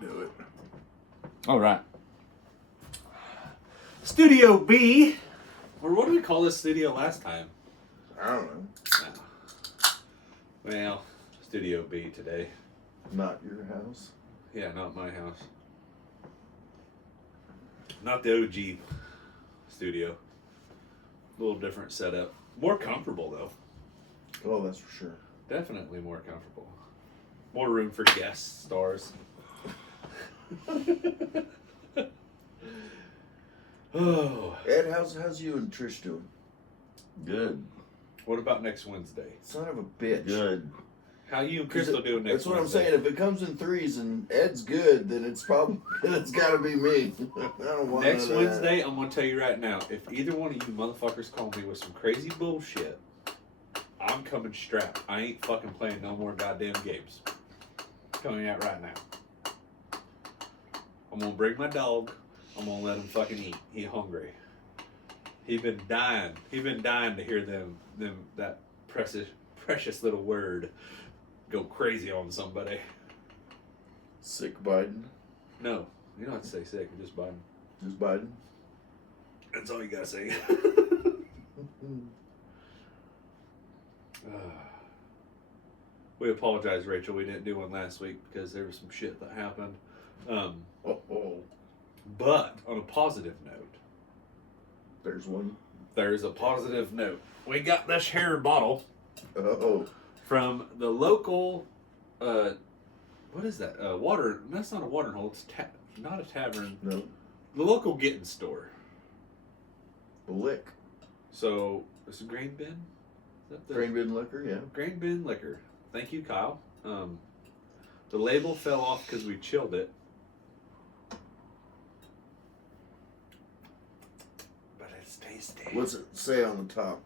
Do it. All right. Studio B. Or what did we call this studio last time? I don't know. No. Well, Studio B today. Not your house. Yeah, not my house. Not the OG studio. A little different setup. More comfortable though. Oh, that's for sure. Definitely more comfortable. More room for guest stars. Oh. Ed, how's you and Trish doing? Good. What about next Wednesday? Son of a bitch. Good. How you and Crystal doing next That's what Wednesday? I'm saying. If it comes in threes and Ed's good, then it's probably it's got to be me. I don't want Next none of that. Wednesday, I'm going to tell you right now, if either one of you motherfuckers call me with some crazy bullshit, I'm coming strapped. I ain't fucking playing no more goddamn games. Telling out right now. I'm going to bring my dog. I'm going to let him fucking eat. He hungry. He been dying. He been dying to hear them that precious little word go crazy on somebody. Sick Biden. No, you don't have to say sick. Just Biden. Just Biden. That's all you gotta say. We apologize, Rachel. We didn't do one last week because there was some shit that happened. But on a positive note, There's one. there's a positive note. We got this hair bottle Oh. from the local. What is that? Water. That's not a watering hole. It's not a tavern. No. The local Getting store. Blick. So it's a grain bin. Is that the Grain bin liquor, yeah. grain bin liquor? Thank you, Kyle. The label fell off because we chilled it. But it's tasty. What's it say on the top?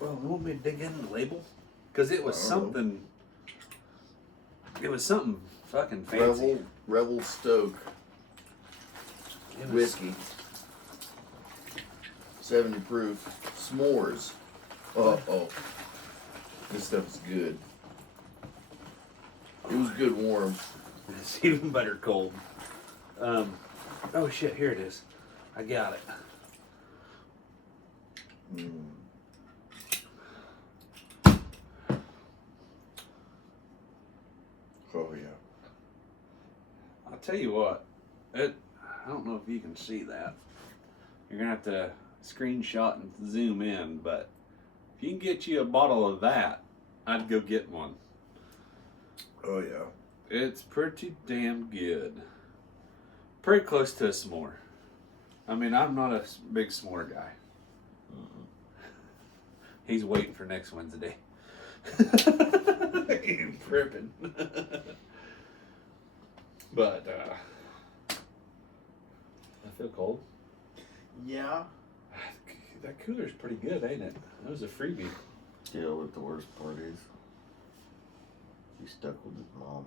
Well, you want me to dig into the label? Because it was I don't know. something. It was something fucking fancy. Rebel Stoke It was- whiskey. 70 proof. S'mores. Oh. This stuff is good. It was good warm. It's even better cold. Oh shit! Here it is. I got it. Oh yeah. I'll tell you what. I don't know if you can see that. You're gonna have to screenshot and zoom in, but if you can get you a bottle of that, I'd go get one. Oh yeah. It's pretty damn good. Pretty close to a s'more. I mean, I'm not a big s'more guy. He's waiting for next Wednesday. He's tripping. But, I feel cold. Yeah. That cooler's pretty good, ain't it? That was a freebie. Yeah, what the worst part is, he's stuck with his mom.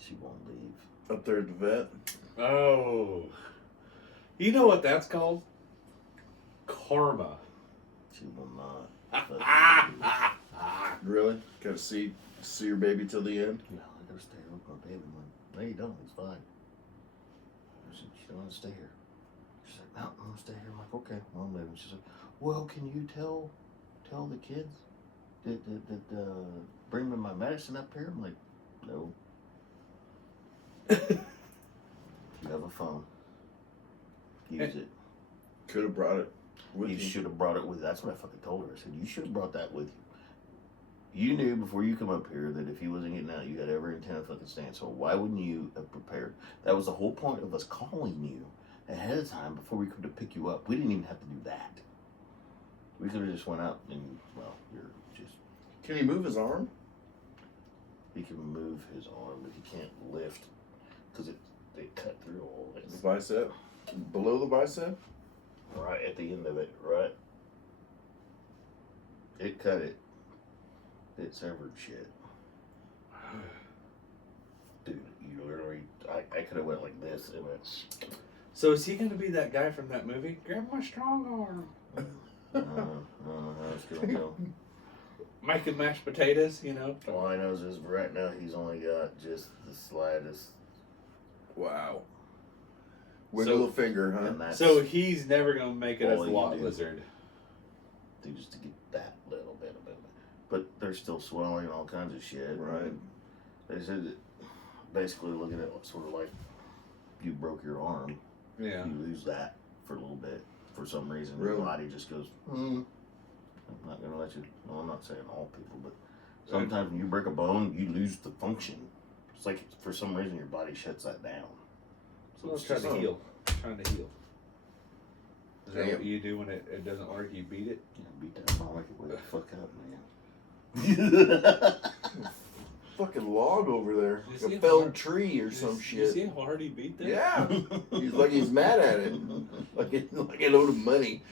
She won't leave. Up there at the vet. Oh. You know what that's called? Karma. She will not. But, Really? Gotta see your baby till the end? no, I gotta stay here with my baby. I'm like, no, you don't. It's fine. She don't want to stay here. She's like, no, I'm gonna stay here. I'm like, okay, well, I'm leaving. She's like, well, can you tell the kids that bring me my medicine up here? I'm like, no. You have a phone. Use it. Could have brought it with You you. should have brought it with you. That's what I fucking told her. I said, you should have brought that with you. You knew before you come up here that if he wasn't getting out, you had every intent of fucking staying. So why wouldn't you have prepared? That was the whole point of us calling you ahead of time before we could have picked you up. We didn't even have to do that. We could have just went out and, well, you're just... Can he move his arm? He can move his arm, but he can't lift because they cut through all The this. bicep? Below the bicep? Right at the end of it, right? It cut it. It severed shit. Dude, you literally, I could have went like this and it's... So is he going to be that guy from that movie? Grab my strong arm. No, don't know. Making mashed potatoes, you know. All I know is right now he's only got just the slightest, Wow. Wiggle a finger, huh? and that's So he's never gonna make it as all a you lot do. lizard. just to get that little bit of it. But they're still swelling and all kinds of shit. Right. They said that basically look at it sort of like you broke your arm. Yeah. You lose that for a little bit for some reason. Really? Your body just goes, I'm not going to let you. No, I'm not saying all people, but sometimes when you break a bone, you lose the function. It's like for some reason your body shuts that down. So Well, it's it's trying just to heal. Trying to heal. Is that Damn. what you do when it doesn't work? You beat it? beat that molecule the fuck up, man. Fucking log over there. You Like see a how felled hard- tree or some You shit. see how hard he beat that? Yeah. He's like he's mad at it. Like it owed him money.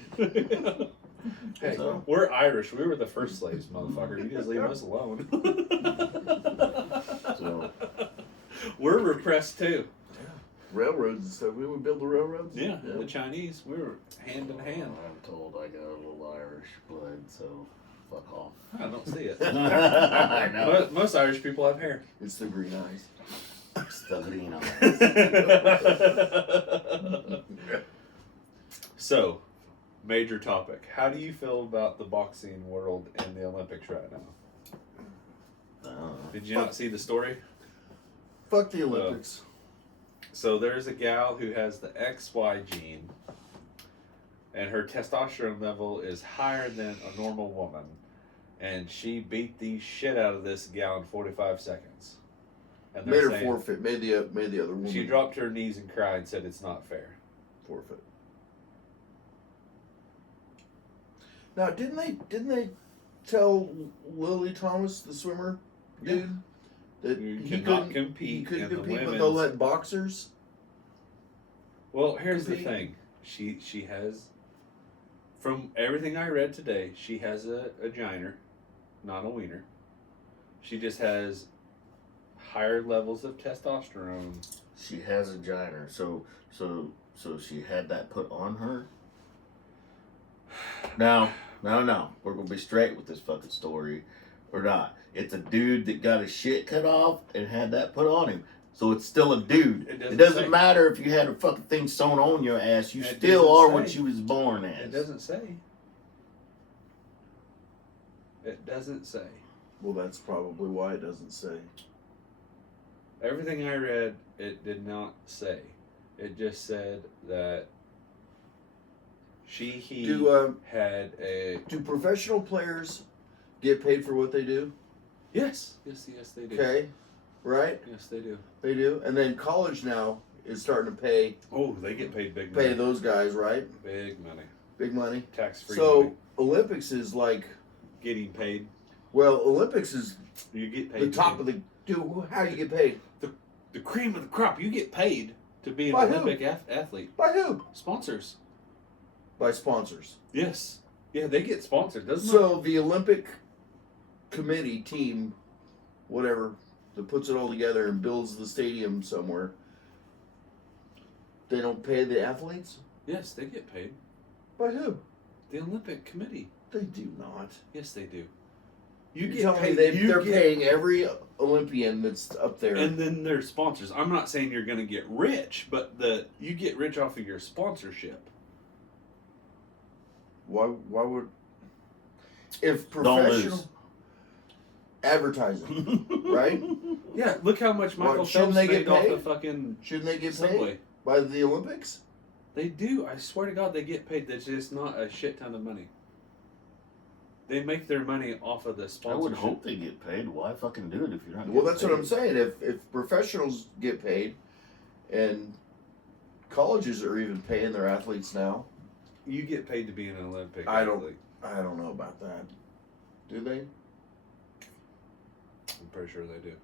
Hey, So- we're Irish. We were the first slaves, motherfucker. You just leave us alone. So We're repressed too. Railroads and stuff. We would build the railroads. Yeah, the Chinese, we were hand in hand. I'm told I got a little Irish blood, so fuck off. I don't see it. I know. Most Irish people have hair. It's the green eyes. Studying on So, major topic. How do you feel about the boxing world and the Olympics right now? Did you not see the story? Fuck the Olympics. So there's a gal who has the XY gene, and her testosterone level is higher than a normal woman, and she beat the shit out of this gal in 45 seconds. And Made they're her saying forfeit. Made the other woman she dropped to her knees and cried and said it's not fair. forfeit. Now, didn't they tell Lily Thomas, the swimmer dude, that You he cannot couldn't compete He couldn't in the compete, but women's- they'll let boxers. Well, here's the compete? thing. She has, from everything I read today, she has a giner, not a wiener. She just has higher levels of testosterone. She has a giner, so she had that put on her. No, we're gonna be straight with this fucking story, or not. It's a dude that got his shit cut off and had that put on him, so it's still a dude. It It doesn't doesn't say. matter if you had a fucking thing sewn on your ass. You It still doesn't are what say. you was born It as. doesn't say. It doesn't say. Well, that's probably why it doesn't say. Everything I read, it did not say. It just said that he had a Do professional players get paid for what they do? yes they do. Okay, right? Yes they do. They do, and then college now is starting to pay Oh, they get paid big money. those guys, right? Big money. Big money. Tax free So money. Olympics is like, Getting paid. well, Olympics is You get paid. the top of the. Dude, how do you get paid? the cream of the crop. You get paid to be an By who? Olympic athlete. By who? Sponsors. By sponsors. Yes. Yeah, they get sponsored, doesn't it? So the Olympic committee team, whatever, that puts it all together and builds the stadium somewhere, they don't pay the athletes? Yes, they get paid. By who? The Olympic Committee. They do not. Yes, they do. You You get tell me paid. they're paying every Olympian that's up there. And then their sponsors. I'm not saying you're going to get rich, but you get rich off of your sponsorship. Why would, if Don't professional lose. advertising, right? Yeah, look how much Michael shouldn't Phelps they made get off paid? the fucking Shouldn't they get subway. paid by the Olympics? They do. I swear to God, they get paid. That's just not a shit ton of money. They make their money off of the I sponsorship. would hope they get paid. Why fucking do it if you're not? Well, getting that's what I'm paid? saying. If professionals get paid, and colleges are even paying their athletes now, You get paid to be an Olympic I don't- athlete. I don't know about that. Do they? I'm pretty sure they do.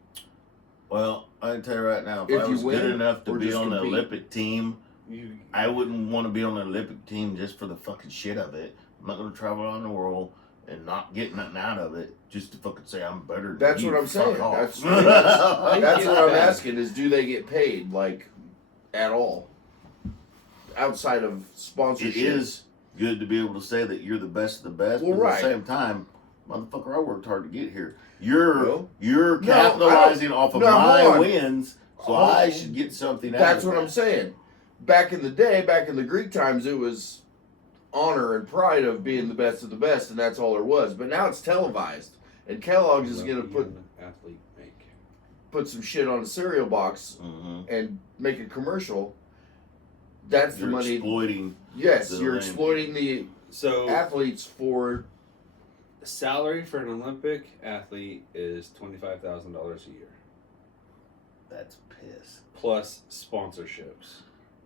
Well, I can tell you right now, if If I you was win good enough to or be just on the compete. Olympic team, You I wouldn't want to be on the Olympic team just for the fucking shit of it. I'm not going to travel around the world and not get nothing out of it just to fucking say I'm better than That's you. what I'm Fuck saying. off. That's get what I'm paid. asking. Is do they get paid like at all outside of It sponsorship? is good to be able to say that you're the best of the best, Well, but at right. the same time, motherfucker, I worked hard to get here. You're Well, you're no, capitalizing off of no, hold my on. wins, so Hold I on. should get something out That's of what I'm that. saying. Back in the day, back in the Greek times, it was honor and pride of being the best of the best, and that's all there was. But now it's televised, and Kellogg's is going to What would an athlete make? put some shit on a cereal box Mhm. and make a commercial. That's the You're money. exploiting. Yes, the you're lane. exploiting the So athletes for. salary for an Olympic athlete is $25,000 a year, That's piss. plus sponsorships.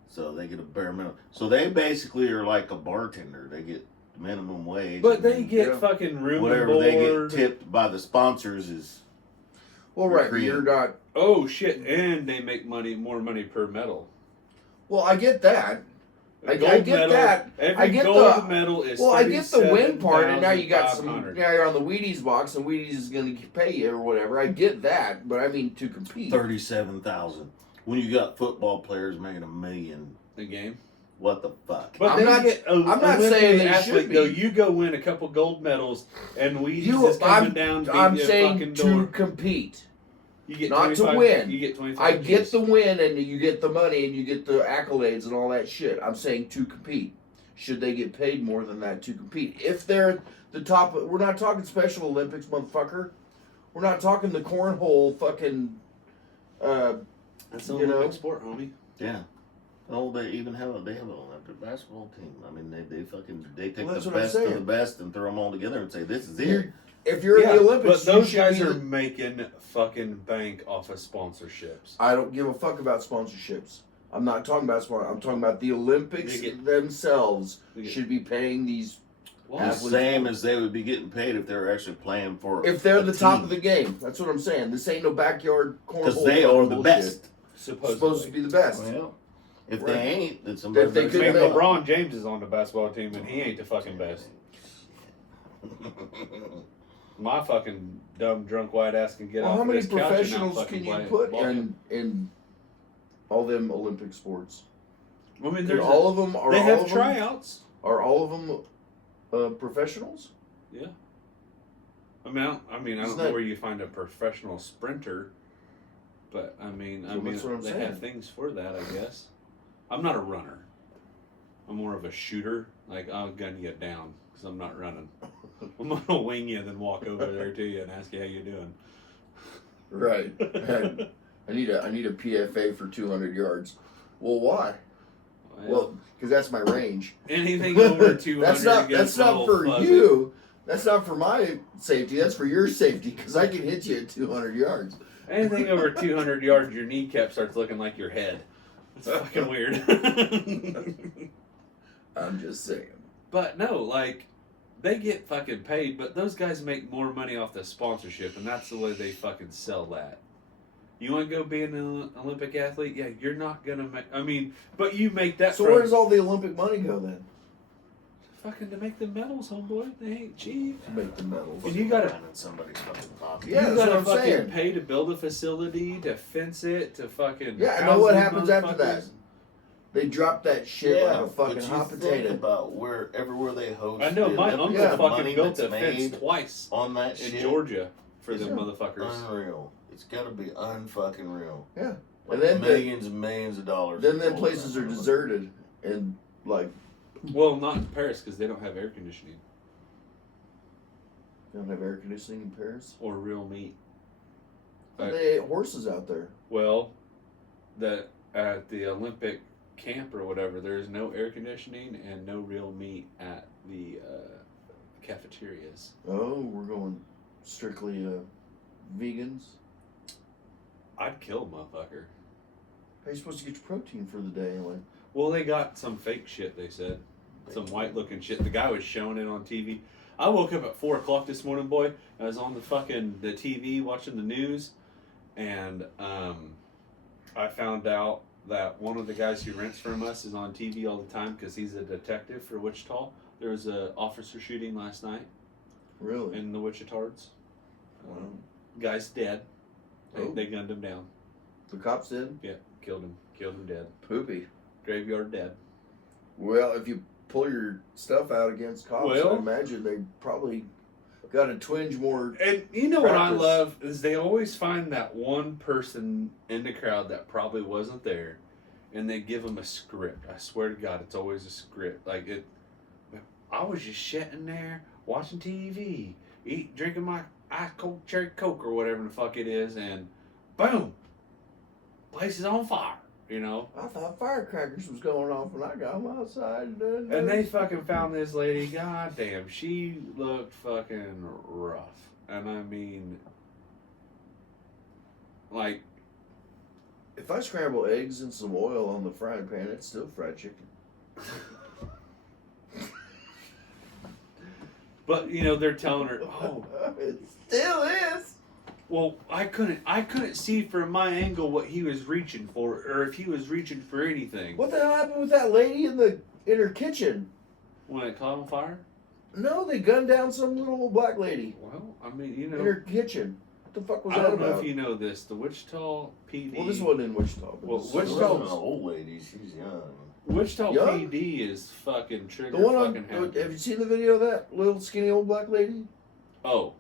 So they get a bare minimum. So they basically are like a bartender. They get minimum wage. But and they then get Yeah. fucking room and whatever board. they get tipped by the sponsors is. Well, right, Creative. you're not. Oh shit! And they make more money per medal. Well, I get that. I Gold get medal, that. Every I get gold the- medal is. Well, I get the win part, and now you got some. 37,500. Now you're on the Wheaties box, and Wheaties is going to pay you or whatever. I get that, but I mean to compete. 37,000. When you got football players making $1 million, The game. what the fuck? But I'm they not- get I'm not Olympic saying they athlete, should be. though. You go win a couple gold medals, and we You- just coming down. beating I'm your saying fucking to door. compete. You get not to 25 win. You get 25. I get Gs. the win, and you get the money, and you get the accolades and all that shit. I'm saying to compete. Should they get paid more than that to compete? If they're the top, we're not talking Special Olympics, motherfucker. We're not talking the cornhole fucking. That's an you know? Olympic sport, homie. Yeah. Oh, they even have an Olympic basketball team. I mean, they take Well, that's the what I'm best of saying. the best and throw them all together and say this is it. You're- If you're in the Olympics, but those you should guys be are the- making fucking bank off of sponsorships. I don't give a fuck about sponsorships. I'm not talking about sponsor. I'm talking about the Olympics They get- themselves they get- should be paying these. The Athletes- same as they would be getting paid if they were actually playing for. If they're a the top team. of the game, that's what I'm saying. This ain't no backyard cornhole. Because they are the bullshit. best. Supposed to be the best. Well, if Right. they ain't, then somebody. If they I could mean, they- LeBron James is on the basketball team, and he ain't the fucking best. My fucking dumb, drunk, white ass can get Well, off how of many this couch and not professionals fucking can you play put ball. in all them Olympic sports? I mean, And there's all of them are they all have of them, tryouts. are all of them professionals? I mean, I Isn't don't that- know where you find a professional sprinter, but I mean, So that's what I'm they saying. have things for that, I guess. I'm not a runner. I'm more of a shooter. Like, I'll gun you down because I'm not running. I'm gonna wing you and then walk over there to you and ask you how you doing. Right. I need a PFA for 200 yards. Well, why? Well, because that's my range. anything over 200. That's not for you. That's not for my safety. That's for your safety because I can hit you at 200 yards. Anything over 200 yards, your kneecap starts looking like your head. It's fucking weird. I'm just saying. But no, like, they get fucking paid, but those guys make more money off the sponsorship, and that's the way they fucking sell that. You want to go be an Olympic athlete? Yeah, you're not gonna make. I mean, but you make that. So from where does all the Olympic money go then? fucking to make the medals, homeboy? They ain't cheap. To make the medals. And you gotta- Finding somebody's fucking pocket. Yeah, you that's gotta what I'm fucking saying. pay to build a facility, to fence it, to fucking. Yeah, and house know what these happens after that? motherfuckers. They drop that shit like a fucking but you hot think potato. about everywhere they host. I know the my Olympics, uncle Yeah. the fucking money built that's a fence made twice on that in shit. Georgia for Yeah. them motherfuckers. Unreal. It's got to be unfucking real. Yeah. Like And then millions and millions of dollars. Then them going places are around. deserted and like Well, not in Paris because they don't have air conditioning they don't have air conditioning in Paris. or real meat. But they ate horses out there. Well, that at the Olympic camp or whatever, there is no air conditioning and no real meat at the cafeterias. Oh, we're going strictly vegans. I'd kill a motherfucker. How you supposed to get your protein for the day anyway? Well, they got some fake shit. They said some white looking shit. The guy was showing it on TV. I woke up at 4 o'clock this morning, boy. I was on the TV watching the news, and I found out that one of the guys who rents from us is on TV all the time because he's a detective for Wichita. There was a officer shooting last night Really? in the Wichitards. Wow. Guy's dead. Oh. They gunned him down. The cops did? Yeah, killed him. Killed him dead. Poopy. Graveyard dead. Well, if you pull your stuff out against cops, Well- I imagine they probably got a twinge more. And you know what I Practice. love is they always find that one person in the crowd that probably wasn't there, and they give them a script. I swear to God, it's always a script. Like it, I was just sitting there watching TV, drinking my ice cold cherry Coke or whatever the fuck it is, and boom, place is on fire. You know. I thought firecrackers was going off when I got them outside. And they fucking found this lady. God damn, she looked fucking rough. And I mean, like, If I scramble eggs in some oil on the frying pan, it's still fried chicken. but you know, they're telling her, oh, It still is. well, I couldn't see from my angle what he was reaching for, or if he was reaching for anything. What the hell happened with that lady in her kitchen? When it caught on fire? No, they gunned down some little old black lady Well, I mean, you in know, her kitchen. What the fuck was I that don't know about? if you know this. The Wichita PD. Well, this wasn't in Wichita. But Well, this- She Wichita- wasn't an old lady. She's young. Wichita Young? PD is fucking trigger The one on. fucking happy. Have you seen the video of that little skinny old black lady? Oh,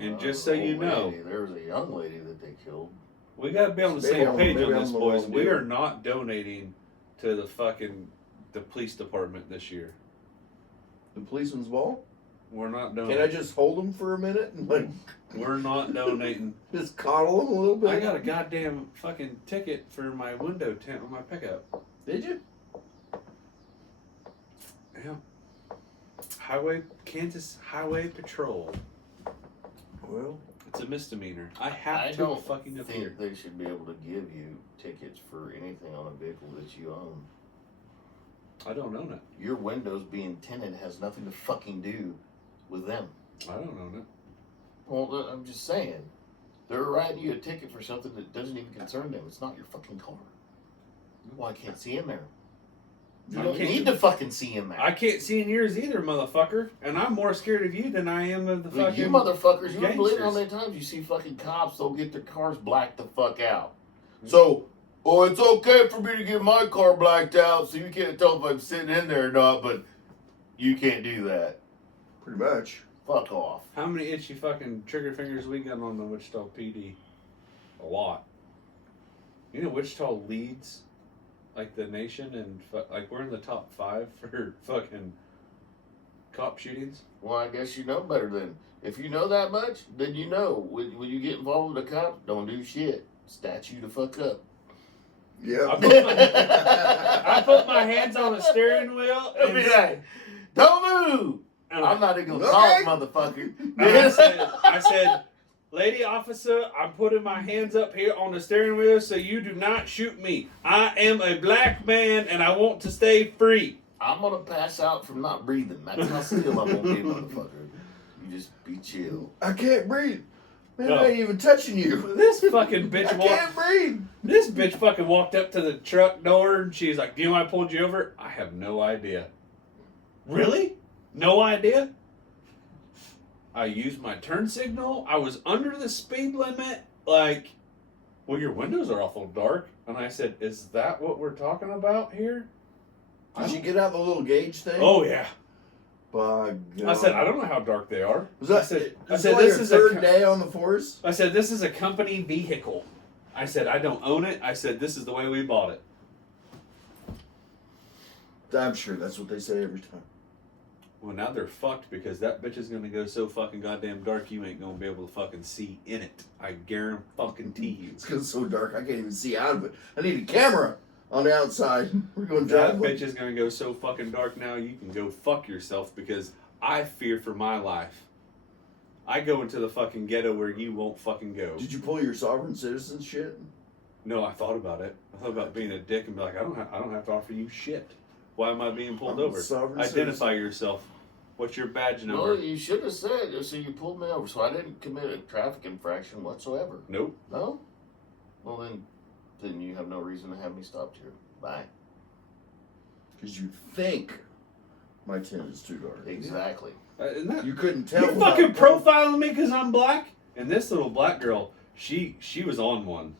And Not just an so you old know- lady. There was a young lady that they killed. we gotta be on the Maybe same I'm- page maybe on this, I'm the boys. wrong We dude. are not donating to the police department this year. The policeman's ball? We're not Can I donating. just hold him for a minute and like We're not donating. just coddle him a little bit? I got a goddamn fucking ticket for my window tint on my pickup. Did you? Yeah. Kansas Highway Patrol. Well, It's a misdemeanor. I have I to don't fucking appear. think they should be able to give you tickets for anything on a vehicle that you own. I don't own it. Your windows being tinted has nothing to fucking do with them. I don't own it. Well, I'm just saying. They're writing you a ticket for something that doesn't even concern them. It's not your fucking car. Well, I can't see in there. You I don't can't- need to fucking see in there. I can't see in yours either, motherfucker. And I'm more scared of you than I am of the Look, fucking. you motherfuckers, you don't believe how gangsters. many times you see fucking cops, they'll get their cars blacked the fuck out. Hmm. So, oh, it's okay for me to get my car blacked out, so you can't tell if I'm sitting in there or not, but you can't do that. pretty much. Fuck off. How many itchy fucking trigger fingers we got on the Wichita PD? A lot. You know, Wichita leads like the nation, and like we're in the top 5 for fucking cop shootings. Well, I guess you know better then. If you know that much, then you know. When you get involved with a cop, don't do shit. Statue the fuck up. Yeah. I put my hands on the steering wheel It'll be like, don't move! and I'm not even gonna Okay. talk, motherfucker. I said, lady officer, I'm putting my hands up here on the steering wheel so you do not shoot me. I am a black man and I want to stay free. I'm gonna pass out from not breathing. That's how still I'm gonna be, motherfucker. You just be chill. I can't breathe. Man, No. I ain't even touching you. This fucking bitch I walked. can't breathe. This bitch fucking walked up to the truck door and she's like, "Do you know why I pulled you over?" I have no idea. Really? No idea? I used my turn signal. I was under the speed limit. Like, well, your windows are awful dark. And I said, "Is that what we're talking about here?" Did you get out the little gauge thing? Oh yeah. By God. I said, "I don't know how dark they are." Was that, I said, this this your is third a. day on the force? I said, "This is a company vehicle." I said, "I don't own it." I said, "This is the way we bought it." I'm sure that's what they say every time. Well, now they're fucked because that bitch is gonna go so fucking goddamn dark you ain't gonna be able to fucking see in it. I guarantee you. It's 'cause it's so dark I can't even see out of it. I need a camera on the outside. We're going to That drive. bitch is gonna go so fucking dark now you can go fuck yourself because I fear for my life. I go into the fucking ghetto where you won't fucking go. Did you pull your sovereign citizen shit? No, I thought about it. I thought about being a dick and be like, I don't have to offer you shit. Why am I being pulled I'm a over? sovereign Identify citizen. yourself. What's your badge No, number? you should have said, so you pulled me over, so I didn't commit a traffic infraction whatsoever. Nope. No? Well, then you have no reason to have me stopped here. Bye. Because you think my tint is too dark. Exactly. Isn't that You couldn't tell. You're without- fucking profiling me because I'm black? And this little black girl, she was on one.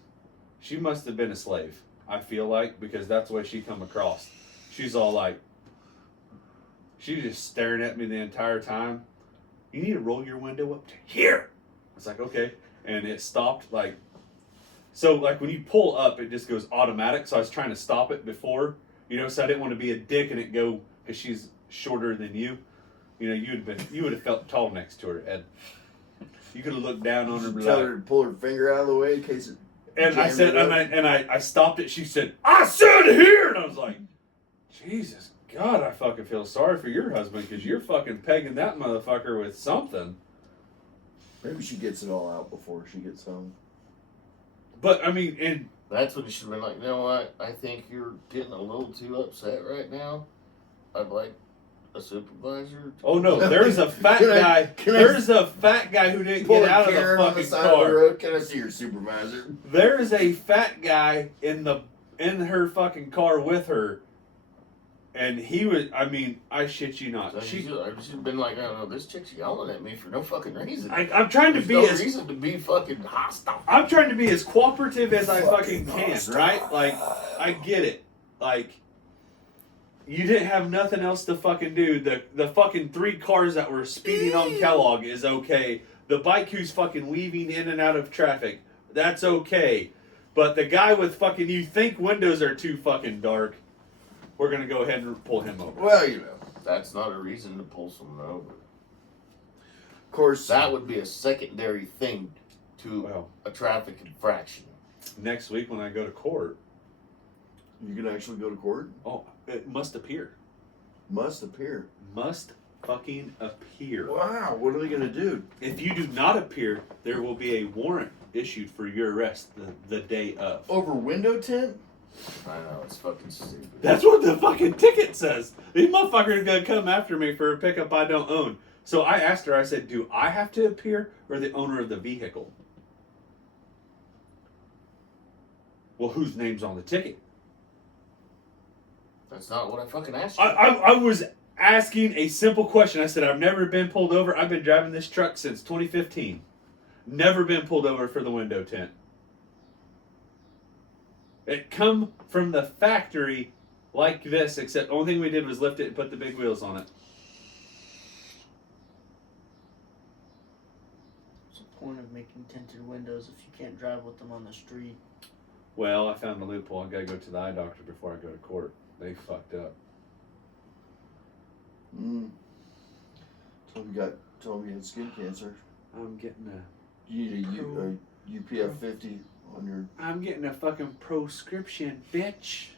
She must have been a slave, I feel like, because that's the way she come across. She's all like, She's just staring at me the entire time. You need to roll your window up to here. I was like, okay. And it stopped like, so like when you pull up, it just goes automatic. So I was trying to stop it before, so I didn't want to be a dick and it go, because she's shorter than you. You would have felt tall next to her, Ed. You could have looked down on her. And tell her to pull her finger out of the way in case it. And I said, I stopped it. She said, I said here, and I was like, Jesus God, I fucking feel sorry for your husband because you're fucking pegging that motherfucker with something. Maybe she gets it all out before she gets home. But I mean, and That's when you should have been like, you know what? I think you're getting a little too upset right now. I'd like a supervisor. oh no, there's a fat guy. There's a fat guy who didn't get out of the Karen on the fucking side of the car. road. Can I see your supervisor? There is a fat guy in her fucking car with her, and he was. I mean, I shit you not. So I should have been like, I don't know, this chick's yelling at me for no fucking reason. I'm trying to There's be no as reason to be fucking hostile. I'm trying to be as cooperative as I fucking can, hostile. right? Like, I get it. Like, you didn't have nothing else to fucking do. The fucking 3 cars that were speeding on Kellogg is okay. The bike who's fucking weaving in and out of traffic, that's okay. But the guy with fucking, you think windows are too fucking dark, we're gonna go ahead and pull him over. Well, That's not a reason to pull someone over. of course. That would be a secondary thing to Well, a traffic infraction. next week when I go to court, You can actually go to court. oh, it must appear. Must appear. Must fucking appear. Wow. What are they gonna do? If you do not appear, there will be a warrant issued for your arrest the day of. Over window tint? I know, it's fucking stupid. That's what the fucking ticket says. These motherfuckers are gonna come after me for a pickup I don't own. So I asked her, I said, do I have to appear or the owner of the vehicle? Well, whose name's on the ticket? That's not what I fucking asked you. I was asking a simple question. I said, I've never been pulled over. I've been driving this truck since 2015. Never been pulled over for the window tint. It come from the factory like this, except the only thing we did was lift it and put the big wheels on it. What's the point of making tinted windows if you can't drive with them on the street? Well, I found a loophole. I gotta go to the eye doctor before I go to court. They fucked up. Tell him you had skin cancer. I'm getting You need a UPF 50 on your. I'm getting a fucking prescription, bitch.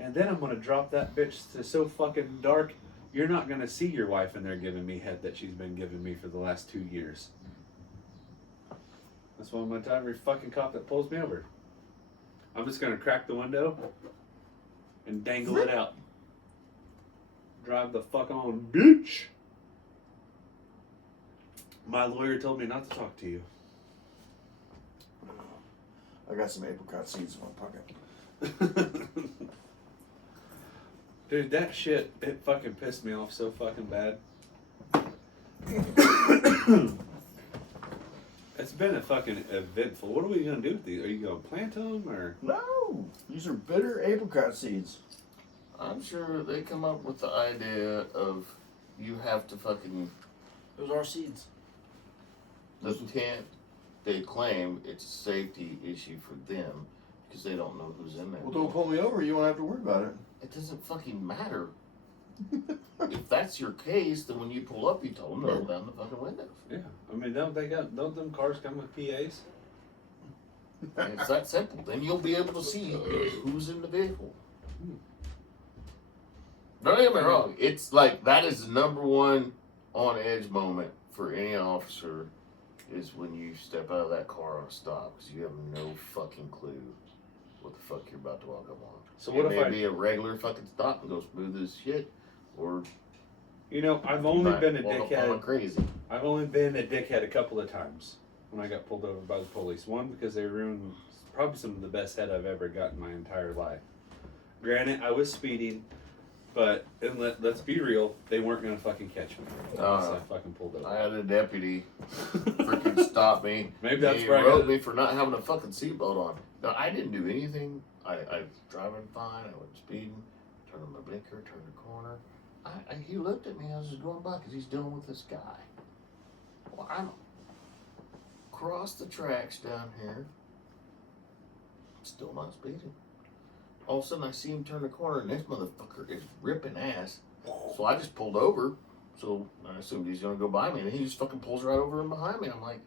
And then I'm gonna drop that bitch to so fucking dark, you're not gonna see your wife in there giving me head that she's been giving me for the last 2 years. That's why I'm gonna tell every fucking cop that pulls me over. I'm just gonna crack the window and dangle it out. Drive the fuck on, bitch. My lawyer told me not to talk to you. I got some apricot seeds in my pocket. Dude, that shit, it fucking pissed me off so fucking bad. It's been a fucking eventful. What are we gonna do with these? Are you gonna plant them or? No, these are bitter apricot seeds. I'm sure they come up with the idea of you have to fucking Those are seeds. the tent. They claim it's a safety issue for them because they don't know who's in there. Well, don't pull me over. You won't have to worry about it. It doesn't fucking matter. If that's your case, then when you pull up, you tell them to roll down the fucking windows. Yeah, I mean, don't them cars come with PAs? And it's that simple. Then you'll be able to see who's in the vehicle. Don't get me wrong. It's like that is the number one on edge moment for any officer is when you step out of that car on a stop because you have no fucking clue what the fuck you're about to walk up on. So what it if may I? be a regular fucking stop and go smooth as shit, or You know, I've you only might been a walk up on dickhead. it crazy. I've only been a dickhead a couple of times when I got pulled over by the police. One, because they ruined probably some of the best head I've ever got in my entire life. Granted, I was speeding, but and let's be real, they weren't gonna fucking catch me unless I fucking pulled over. I had a deputy freaking stop me. Maybe that's he where I wrote got me for not having a fucking seatbelt on. No, I didn't do anything. I was driving fine. I wasn't speeding. Turn on my blinker, turn the corner. He looked at me as I was going by because he's dealing with this guy. Well, I'm across the tracks down here. Still not speeding. All of a sudden I see him turn the corner and this motherfucker is ripping ass. So I just pulled over. So I assumed he's gonna go by me and he just fucking pulls right over and behind me. I'm like,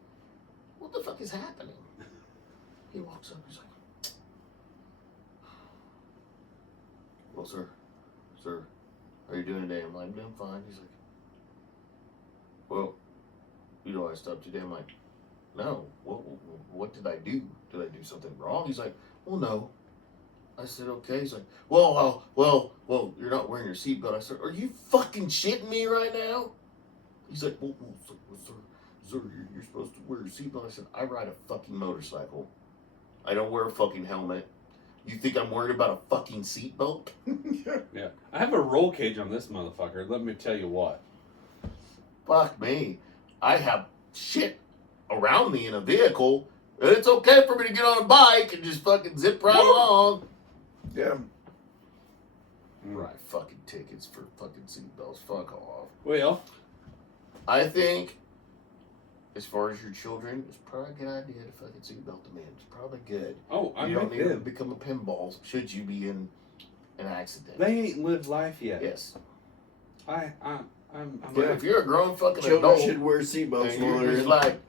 what the fuck is happening? He walks up, he's like, well, sir, how are you doing today? I'm like, I'm fine. He's like, well, you know I stopped you today. I'm like, no, what did I do? Did I do something wrong? He's like, well, no. I said, okay. He's like, well, you're not wearing your seatbelt. I said, are you fucking shitting me right now? He's like, well sir, you're supposed to wear your seatbelt. I said, I ride a fucking motorcycle. I don't wear a fucking helmet. You think I'm worried about a fucking seatbelt? Yeah. I have a roll cage on this motherfucker. Let me tell you what. Fuck me. I have shit around me in a vehicle, and it's okay for me to get on a bike and just fucking zip right along. Yeah. Right, fucking tickets for fucking seatbelts. Fuck off. Well, I think, as far as your children, it's probably a good idea to fucking seatbelt them in. It's probably good. oh, I You don't make need to them. become a pinball should you be in an accident. They ain't lived life yet. Yes. I'm But if you're a grown fucking Children adult, should wear seatbelts and while you're they're just in. like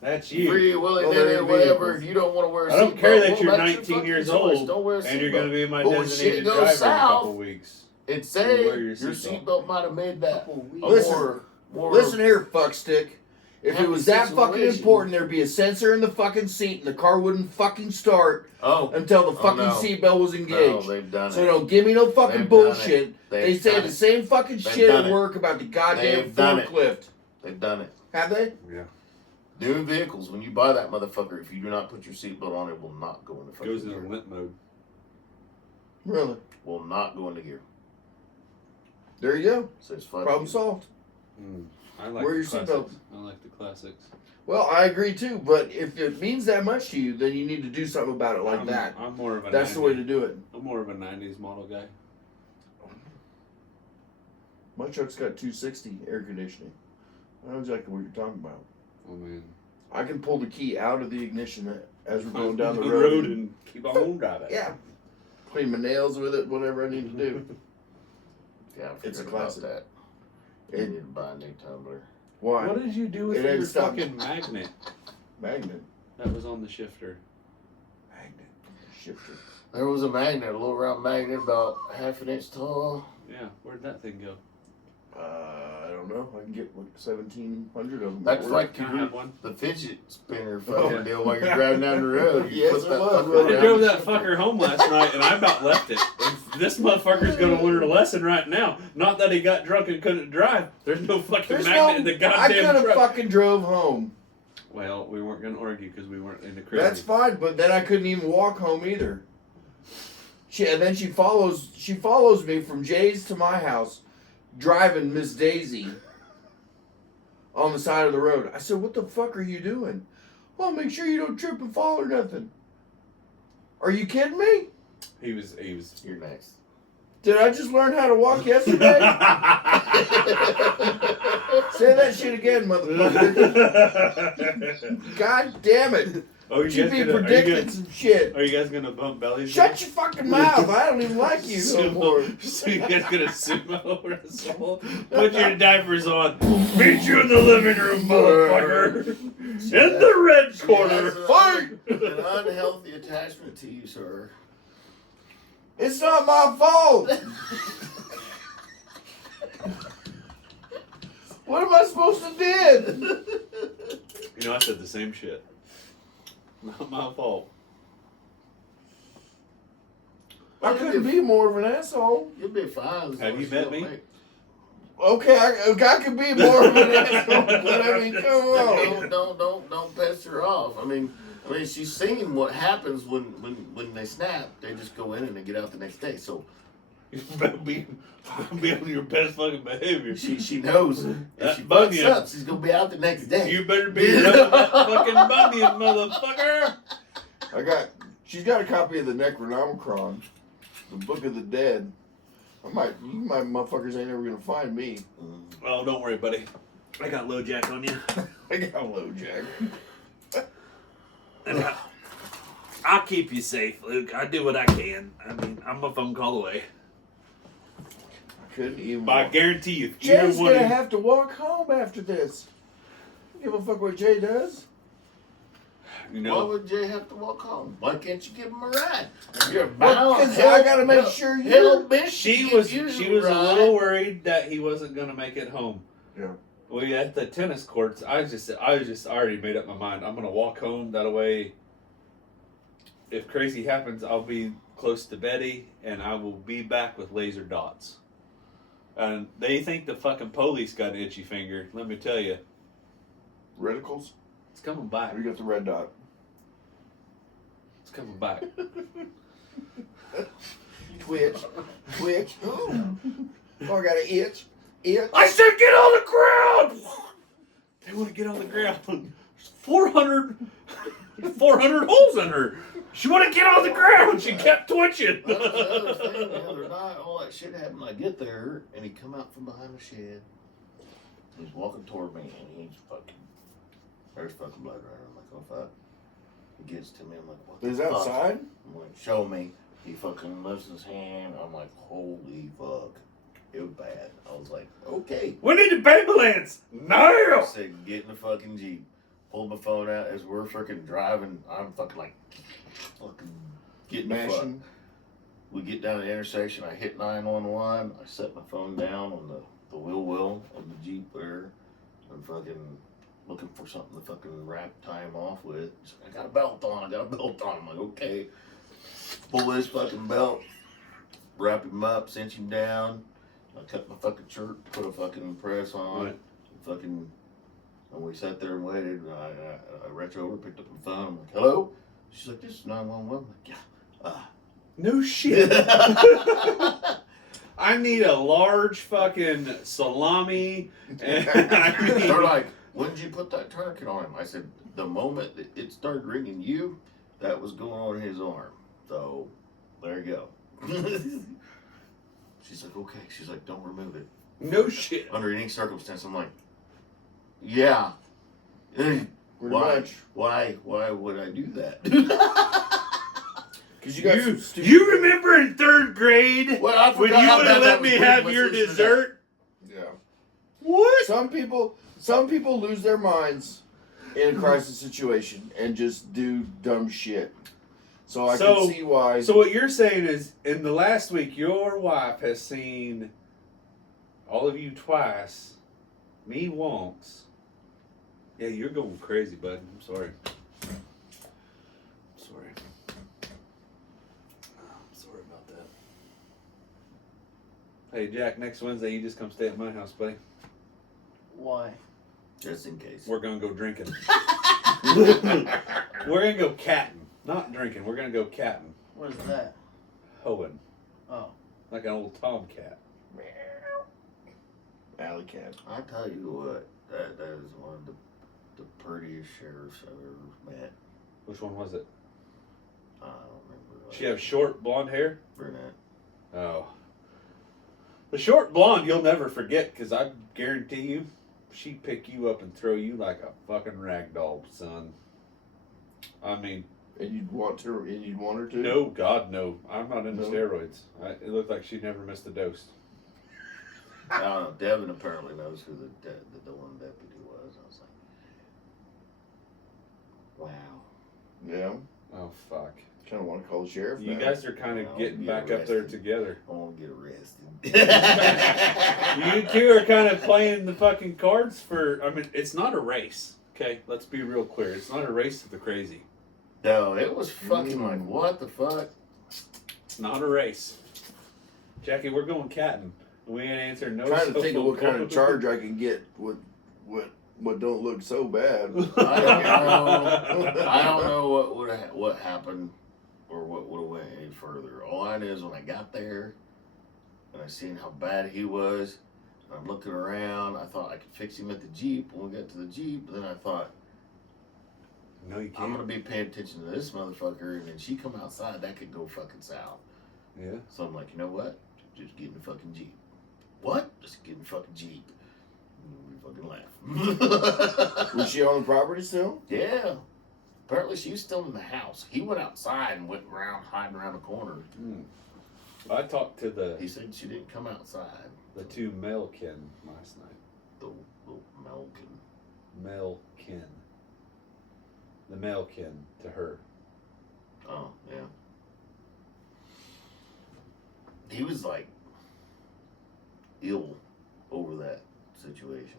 that's you. free willy Well, they're nilly, in whatever, vehicles. if you don't want to wear a I don't seatbelt, care that well, you're that's your 19 fucking years choice. old Don't wear a and you're going to seatbelt. be my But when designated shit goes driver in a south, couple weeks. And You say wear your your seatbelt. seatbelt might have made that Couple weeks. a Listen. more Listen here, fuckstick. If it happy was that fucking situation. important, there'd be a sensor in the fucking seat and the car wouldn't fucking start Oh, until the Oh, fucking no. seatbelt was no, engaged. they've done So it. don't give me no fucking They've done bullshit. They They've say done the it. same fucking They've shit done at it. work about the goddamn They've done it. forklift. They've done it. Have they? Yeah. New vehicles, when you buy that motherfucker, if you do not put your seatbelt on, it will not go into fucking Goes into gear. limp mode. Really? Will not go into gear. There you go. Says fuck Problem you. solved. I like Wear the your seatbelt. classics. I like the classics. Well, I agree too, but if it means that much to you, then you need to do something about it like I'm, that. I'm more of a That's 90s, the way to do it. I'm more of a 90s model guy. My truck's got 260 air conditioning. I know exactly what you're talking about. I mean, I can pull the key out of the ignition as we're going down the the road. and keep on driving. Yeah. Clean my nails with it, whatever I need to do. Yeah, I It's a forgot about classic. that. You It- need to buy a new tumbler. Why? What did you do with It your ain't stopped. fucking magnet Magnet. that was on the shifter? Magnet. Shifter. There was a magnet, a little round magnet about half an inch tall. Yeah, where'd that thing go? I don't know. I can get like 1,700 of them. That's Or- like Can I have one? the fidget spinner fucking Oh. deal while you're driving down the road. You Yes, put it that was. fucker Well, I around drove the that shifter. fucker home last night and I about left it. And this motherfucker's gonna learn a lesson right now. Not that he got drunk and couldn't drive. There's no fucking There's magnet in no. the I goddamn could have truck. fucking drove home. Well, we weren't gonna argue because we weren't in the crib. That's fine, but then I couldn't even walk home either. And then she follows me from Jay's to my house, driving Miss Daisy on the side of the road. I said, "What the fuck are you doing?" Well, make sure you don't trip and fall or nothing. Are you kidding me? He was. You're next. Did I just learn how to walk yesterday? Say that shit again, motherfucker. God damn it. Oh, You be predicting some shit. Are you guys gonna bump bellies? Shut your fucking mouth. I don't even like you no more. So you guys gonna sumo wrestle? Put your diapers on. Meet you in the living room, motherfucker. In the red corner. Fight! An unhealthy attachment to you, sir. It's not my fault. What am I supposed to do? You know, I said the same shit. Not my fault. I couldn't be more of an asshole. You'll be fine. Have you met me? Okay, I could be more of an asshole, but I mean, come on. Don't piss her off. I mean, she's seen what happens when they snap. They just go in and they get out the next day. So You better be on your best fucking behavior. she knows if That she fucks bunion. up, she's gonna be out the next day. You better be rubbing that fucking bunion, motherfucker. She's got a copy of the Necronomicon, the Book of the Dead. You motherfuckers ain't ever gonna find me. Oh, don't worry, buddy. I got low jack on you. I got a low jack. And I'll keep you safe, Luke. I do what I can. I mean, I'm a phone call away. I couldn't even. But I guarantee you, if either Jay's one gonna of you- have to walk home after this. Give a fuck what Jay does. you Why know, would Jay have to walk home? Why can't you give him a ride? You're Well, bound. 'cause I gotta make sure hell, you're- bitch. she give was you a ride. little worried that he wasn't gonna make it home. Yeah. We at the tennis courts. I already made up my mind. I'm gonna walk home. That way, if crazy happens, I'll be close to Betty, and I will be back with laser dots. And they think the fucking police got an itchy finger. Let me tell you, Reticles? it's coming back. Or you got the red dot? It's coming back. Twitch. Ooh. Oh, I got an itch. I said get on the ground! They want to get on the ground. There's 400 holes in her. She want to get on the ground. She kept twitching. That was the other thing the other night. All that shit happened. I get there, and he come out from behind the shed. He's walking toward me, and he's fucking. There's fucking blood right. I'm like, oh fuck. He gets to me. I'm like, what the Is fuck? outside? I'm like, show me. He fucking lifts his hand. I'm like, holy fuck. It was bad. I was like, okay. We need a ambulance I now. said, get in the fucking Jeep. Pulled my phone out as we're freaking driving. I'm fucking like, fucking getting the fuck. Mashing. We get down the intersection. I hit 911. I set my phone down on the wheel well of the Jeep there. I'm fucking looking for something to fucking wrap time off with. He's like, I got a belt on. I'm like, okay. Pull this fucking belt, wrap him up, cinch him down. I cut my fucking shirt, put a fucking press on. Right. Fucking, and we sat there and waited. And I reached over, picked up my phone. I'm like, hello? She's like, this is 911. I'm like, yeah. No shit. I need a large fucking salami. And I need, They're like, when did you put that tourniquet on him? I said, the moment that it started ringing you, that was going on his arm. So, there you go. She's like, okay. She's like, don't remove it. no shit. Under any circumstance, I'm like, yeah. Pretty much. Why would I do that? Because you got some stupid. You remember in 3rd grade Well, I when forgot you how would bad have that let was me pretty have much your listening to that. Yeah. dessert? What? Some people lose their minds in a crisis situation and just do dumb shit. So I can see why. So what you're saying is, in the last week, your wife has seen all of you twice, me once. Yeah, you're going crazy, bud. I'm sorry. I'm sorry. I'm sorry about that. Hey, Jack, next Wednesday, you just come stay at my house, buddy. Why? Just in case. We're going to go drinking. We're going to go catting. Not drinking. We're going to go catting. What is that? Hoeing. Oh. Like an old tomcat. Alley cat. I tell you what, that is one of the prettiest sheriffs I've ever met. Which one was it? I don't remember. She have short blonde hair? brunette. Oh. The short blonde you'll never forget, because I guarantee you, she'd pick you up and throw you like a fucking rag doll, son. I mean, And you'd want her to? no, God, no. I'm not into No? steroids. It looked like she never missed a dose. I don't know. Devin apparently knows who the one deputy was. I was like, wow. Yeah. Oh, fuck. Kind of want to call the sheriff. You now. guys are kind of I'll getting get back up there arrested. together. I want to get arrested. You two are kind of playing the fucking cards for. I mean, it's not a race. Okay, let's be real clear. It's not a race to the crazy. No, it was fucking like, what the fuck? It's not a race. Jackie, we're going catting. We ain't answering no. Trying to think of what kind of phone charge I can get with what don't look so bad. I don't know what happened or what would have went any further. All I know is when I got there and I seen how bad he was, and I'm looking around, I thought I could fix him at the Jeep. When we got to the Jeep, then I thought, No, you I'm can't. gonna be paying attention to this motherfucker, and then she come outside, that could go fucking south. Yeah. So I'm like, you know what? Just get in the fucking Jeep. What? Just get in the fucking Jeep. And we fucking laugh. Was she on the property still? Yeah. Apparently she was still in the house. He went outside and went around, hiding around the corner. I talked to He said she didn't come outside. the two male kin last night. The Melkin. Male kin. The male kin to her. Oh, yeah. He was like ill over that situation.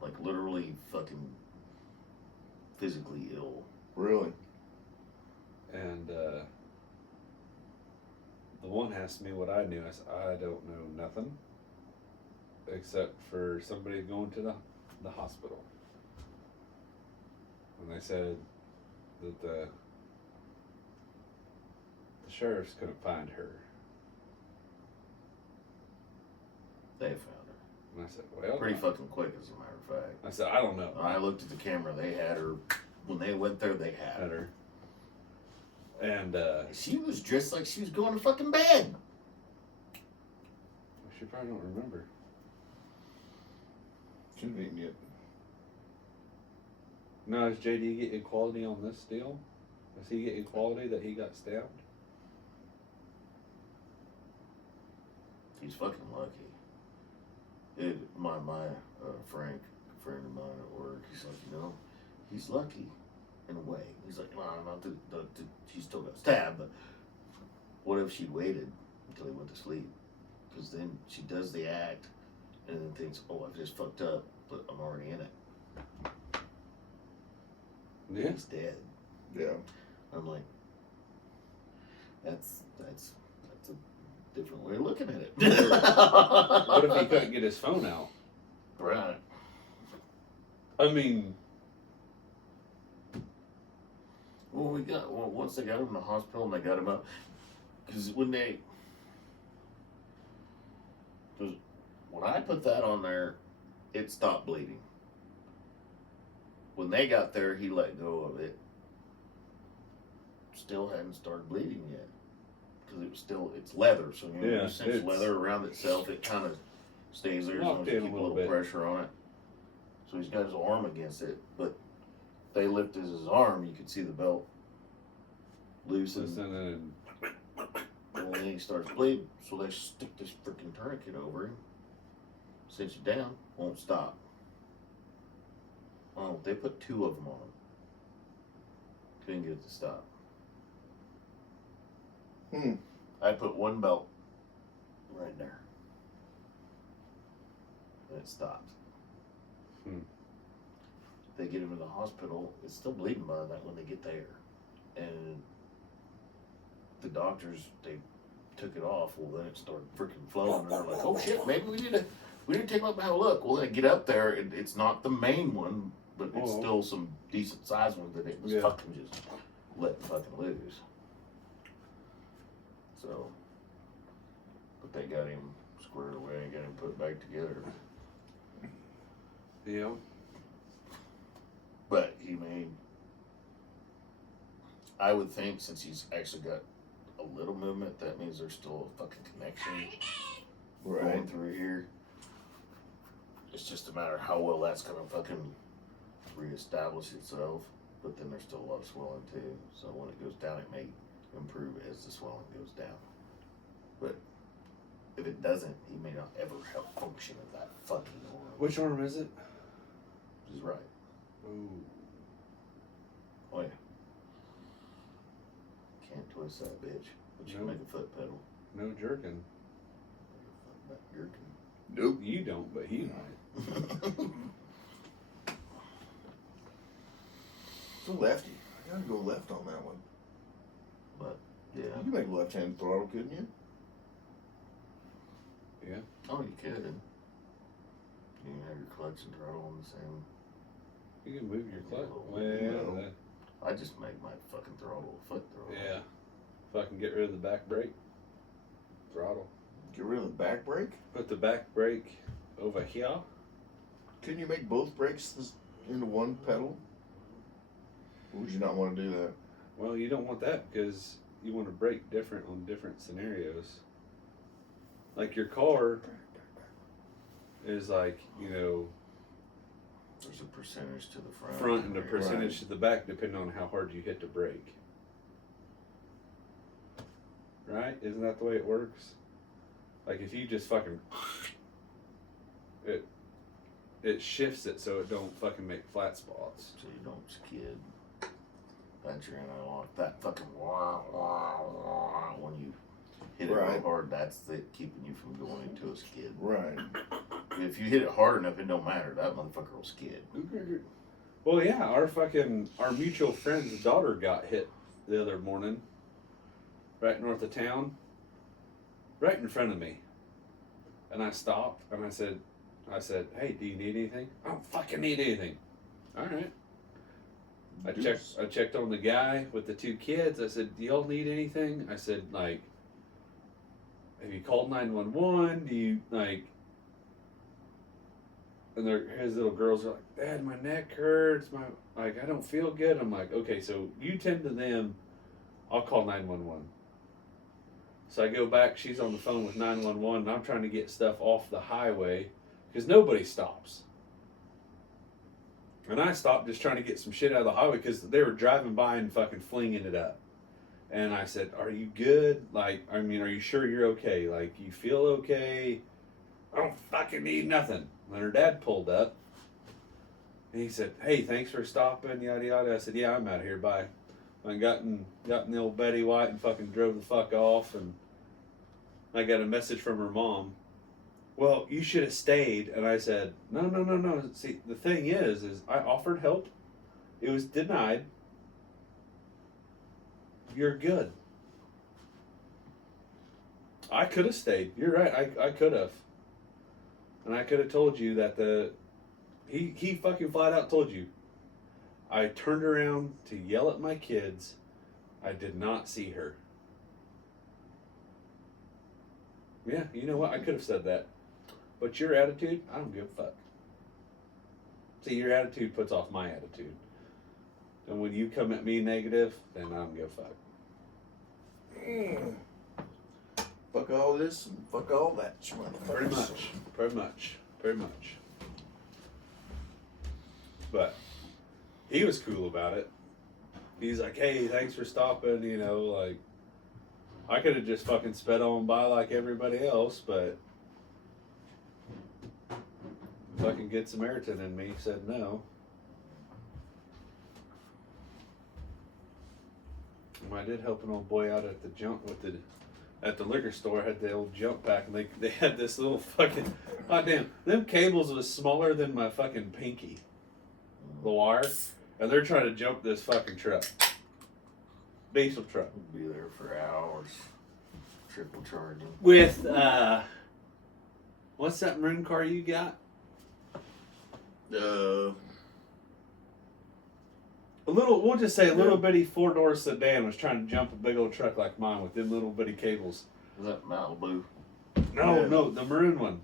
Like literally fucking physically ill. Really? And the one asked me what I knew. I said, I don't know nothing. Except for somebody going to the hospital. And they said that the sheriffs couldn't find her. They found her. And I said, well, Pretty fucking quick, as a matter of fact. I said, I don't know. When I looked at the camera, they had her. When they went there, they had Had her. her. And She was dressed like she was going to fucking bed. she probably don't remember. Convenient. Now, does JD get equality on this deal? Does he get equality that he got stabbed? He's fucking lucky. My Frank, a friend of mine at work, he's like, he's lucky in a way. He's like, no, not that she still got stabbed, but what if she'd waited until he went to sleep? Because then she does the act and then thinks, oh, I've just fucked up, but I'm already in it. Yeah. He's dead. Yeah. I'm like, that's a different way of looking at it. What if he couldn't get his phone out? Right. I mean, Well, once they got him in the hospital and they got him up, because when I put that on there, it stopped bleeding. When they got there, he let go of it. Still hadn't started bleeding yet, because it was still, it's leather, so when Yeah, you cinch it's- leather around itself, it kind of stays there as long Locked as you in a keep a little little bit. pressure on it. So he's got his arm against it, but they lifted his arm, you could see the belt loosen. listen, And then he starts bleeding, so they stick this freaking tourniquet over him, cinch it down, won't stop. Oh, they put 2 of them on him. Couldn't get it to stop. I put 1 belt right there. And it stopped. They get him to the hospital, it's still bleeding by that when they get there. And the doctors, they took it off. Well, then it started freaking flowing, and they're like, "Oh shit, maybe we need to take him up and have a look." Well, then get up there, and it's not the main one, but it's Oh. still some decent sized one that it was Yeah. fucking just letting fucking loose. So, but they got him squared away and got him put back together. yeah. But he made. I would think since he's actually got a little movement, that means there's still a fucking connection going through here. It's just a matter of how well that's gonna fucking reestablish itself. But then there's still a lot of swelling too. So when it goes down, it may improve as the swelling goes down. But if it doesn't, he may not ever have function of that fucking arm. Which arm is it? He's right. Ooh. Oh yeah. Can't twist that bitch. But you can No. make a foot pedal. No jerking. You're Nope. You don't, but he might. It's a lefty. I gotta go left on that one. Yeah. You could make a left-hand throttle, couldn't you? Oh, you could. You can have your clutch and throttle on the same. You can move your clutch. Well, No. I just make my fucking throttle a foot throttle. yeah. If I can get rid of the back brake, throttle. Get rid of the back brake? Put the back brake over here. Couldn't you make both brakes into one pedal? Or would you not want to do that? Well, you don't want that because you want to brake different on different scenarios. Like your car is like, you know, There's a percentage to the front and a rear. percentage to the back depending on how hard you hit the brake. Right? Isn't that the way it works? Like if you just fucking it shifts it so it don't fucking make flat spots. So you don't skid. That's your analog. That fucking wah, wah, wah, when you hit it real Right. hard, that's it keeping you from going into a skid. Right. If you hit it hard enough, it don't matter. That motherfucker will skid. Well, yeah, our mutual friend's daughter got hit the other morning, right north of town, right in front of me, and I stopped and I said, "Hey, do you need anything?" "I don't fucking need anything." All right. I checked on the guy with the two kids. I said, "Do y'all need anything?" I said, like, "Have you called 911? Do you like?" And his little girls are like, "Dad, my neck hurts. I don't feel good." I'm like, "Okay, so you tend to them. I'll call 911." So I go back. She's on the phone with 911, and I'm trying to get stuff off the highway because nobody stops. And I stopped just trying to get some shit out of the highway because they were driving by and fucking flinging it up. And I said, "Are you good? Like, I mean, are you sure you're okay? Like, you feel okay?" "I don't fucking need nothing." And her dad pulled up. And he said, "Hey, thanks for stopping, yada yada." I said, "Yeah, I'm out of here, bye." I got in the old Betty White and fucking drove the fuck off. And I got a message from her mom. "Well, you should have stayed." And I said, No. See, the thing is I offered help. It was denied. You're good. I could have stayed. You're right. I could have. And I could have told you that he fucking flat out told you. I turned around to yell at my kids. I did not see her. Yeah, you know what? I could have said that. But your attitude, I don't give a fuck. See, your attitude puts off my attitude. And when you come at me negative, then I don't give a fuck. Fuck all this and fuck all that, you motherfuckers. Pretty much. But he was cool about it. He's like, "Hey, thanks for stopping," you know, like, I could have just fucking sped on by like everybody else, but fucking Good Samaritan in me said no. I did help an old boy out at the liquor store. I had the old jump pack, and they had this little fucking, goddamn, them cables was smaller than my fucking pinky, the wire, and they're trying to jump this fucking truck, diesel truck, We'll be there for hours. Triple charging. with what's that maroon car you got? We'll just say a little bitty 4-door sedan was trying to jump a big old truck like mine with them little bitty cables. Is that Malibu? No, the maroon one.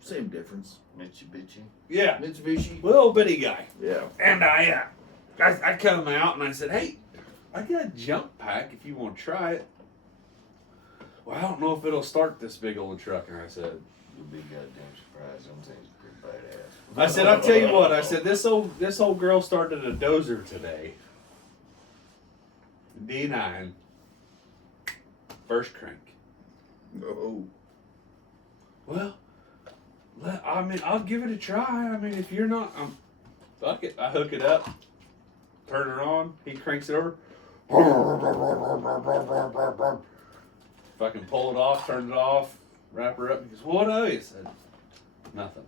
Same difference. Mitsubishi? Yeah, Mitsubishi. little bitty guy. Yeah. And I come out and I said, "Hey, I got a jump pack if you want to try it." "Well, I don't know if it'll start this big old truck." And I said, You'll be goddamn surprised. Them things are pretty badass. I'll tell you what. I said, this old girl started a dozer today. D9. First crank. No. Well, I mean, I'll give it a try. I mean, if you're not, fuck it. I hook it up, turn it on. He cranks it over. Fucking pull it off, turn it off, wrap her up. He goes, "What are you?" I said, "Nothing."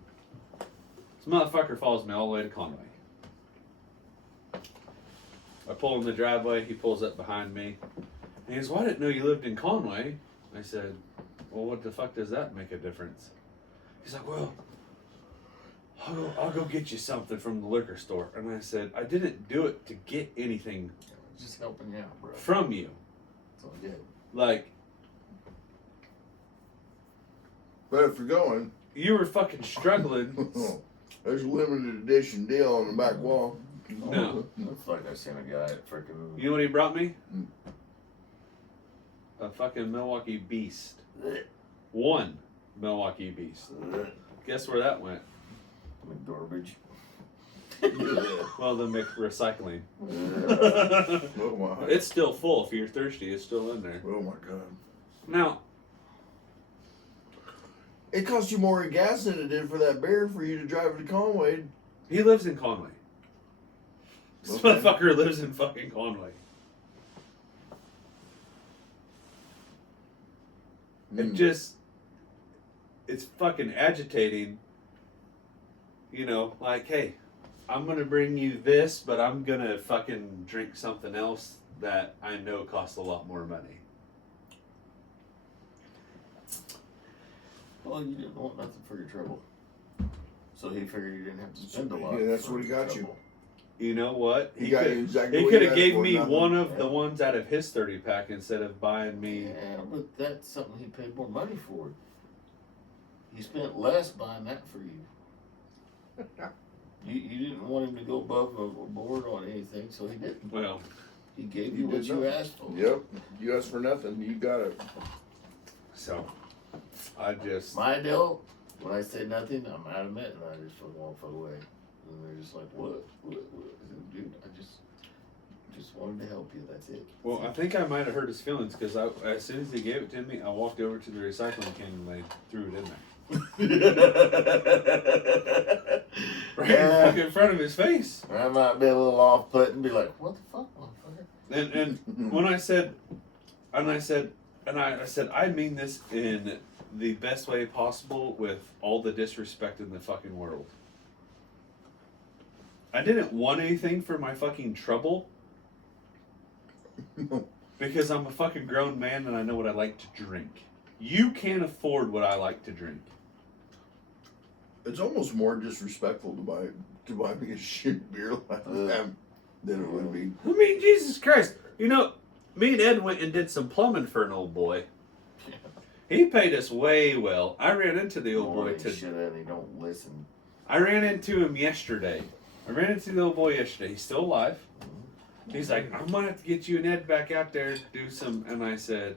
This motherfucker follows me all the way to Conway. I pull in the driveway. He pulls up behind me. And he goes, "Well, I didn't know you lived in Conway." I said, "Well, what the fuck does that make a difference?" He's like, "Well, I'll go get you something from the liquor store." And I said, "I didn't do it to get anything Just helping you out, bro. from you. That's all good. Like, But if you're going, you were fucking struggling." there's a limited edition deal on the back wall. No. Looks like I seen a guy at freaking. You know what he brought me? A fucking Milwaukee Beast. One Milwaukee Beast. Guess where that went? Garbage. Well, the recycling. Oh my. It's still full. If you're thirsty, it's still in there. Oh my god. Now, It cost you more in gas than it did for that bear for you to drive to Conway. he lives in Conway. This Okay. motherfucker lives in fucking Conway. It just, it's fucking agitating. You know, like, hey, I'm gonna bring you this, but I'm gonna fucking drink something else that I know costs a lot more money. Well, you didn't want nothing for your trouble. So he figured you didn't have to spend a lot. Yeah, that's for what he your got you. trouble. You know what? He got you exactly He what could you have asked gave for, me nothing. one of the Yeah. ones out of his 30 pack instead of buying me. Yeah, but that's something he paid more money for. He spent less buying that for you. You didn't want him to go above or board on anything, so he didn't. Well, He gave He you what did you nothing. asked for. Yep. You asked for nothing. You got it. so I just. My deal, when I say nothing, I'm adamant and I just fucking walk away. And they're just like, what? I said, dude, I just wanted to help you, that's it. Well, I think I might have hurt his feelings because as soon as he gave it to me, I walked over to the recycling can and I threw it in there. Right in front of his face. I might be a little off putting, be like, what the fuck, motherfucker? And when I said, I said, I mean this in the best way possible with all the disrespect in the fucking world. I didn't want anything for my fucking trouble because I'm a fucking grown man and I know what I like to drink. You can't afford what I like to drink. It's almost more disrespectful to buy me a shit beer like that than it would be. I mean, Jesus Christ. You know, me and Ed went and did some plumbing for an old boy. He paid us way well. I ran into the old boy today. today. Shit, and he don't listen. I ran into him yesterday. I ran into the old boy yesterday. He's still alive. He's like, I'm gonna have to get you and Ed back out there to do some. And I said,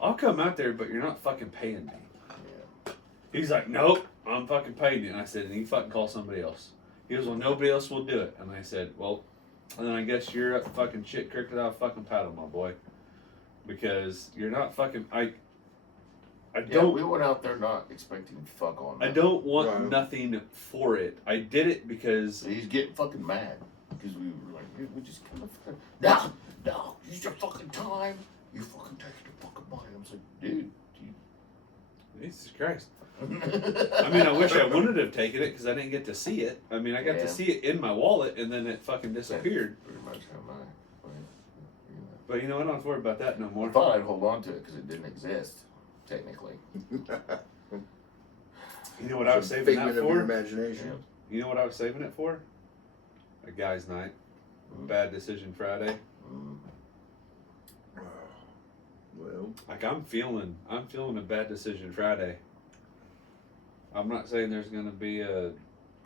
I'll come out there, but you're not fucking paying me. Yeah. He's like, nope, I'm fucking paying you. And I said, and you fucking call somebody else. He goes, well, nobody else will do it. And I said, well, then I guess you're up fucking shit creek without fucking paddle, my boy. Because you're not fucking. I Yeah, don't. we went out there not expecting fuck on. I nothing. don't want Right. nothing for it. I did it because So he's getting fucking mad because we were like, dude, we just kind of fucking no, use your fucking time. You fucking take the fucking money. I was like, dude. Jesus Christ. I mean, I wish I wouldn't have taken it because I didn't get to see it. I mean, I got Yeah. to see it in my wallet and then it fucking disappeared. Pretty much how mine. But you know, I don't have to worry about that no I more. thought I'd hold on to it because it didn't exist, technically. You know what I was saving Figment that of your for? imagination. You know what I was saving it for? A guy's night. Bad decision Friday. Mm. Well, Like I'm feeling a bad decision Friday. I'm not saying there's gonna be a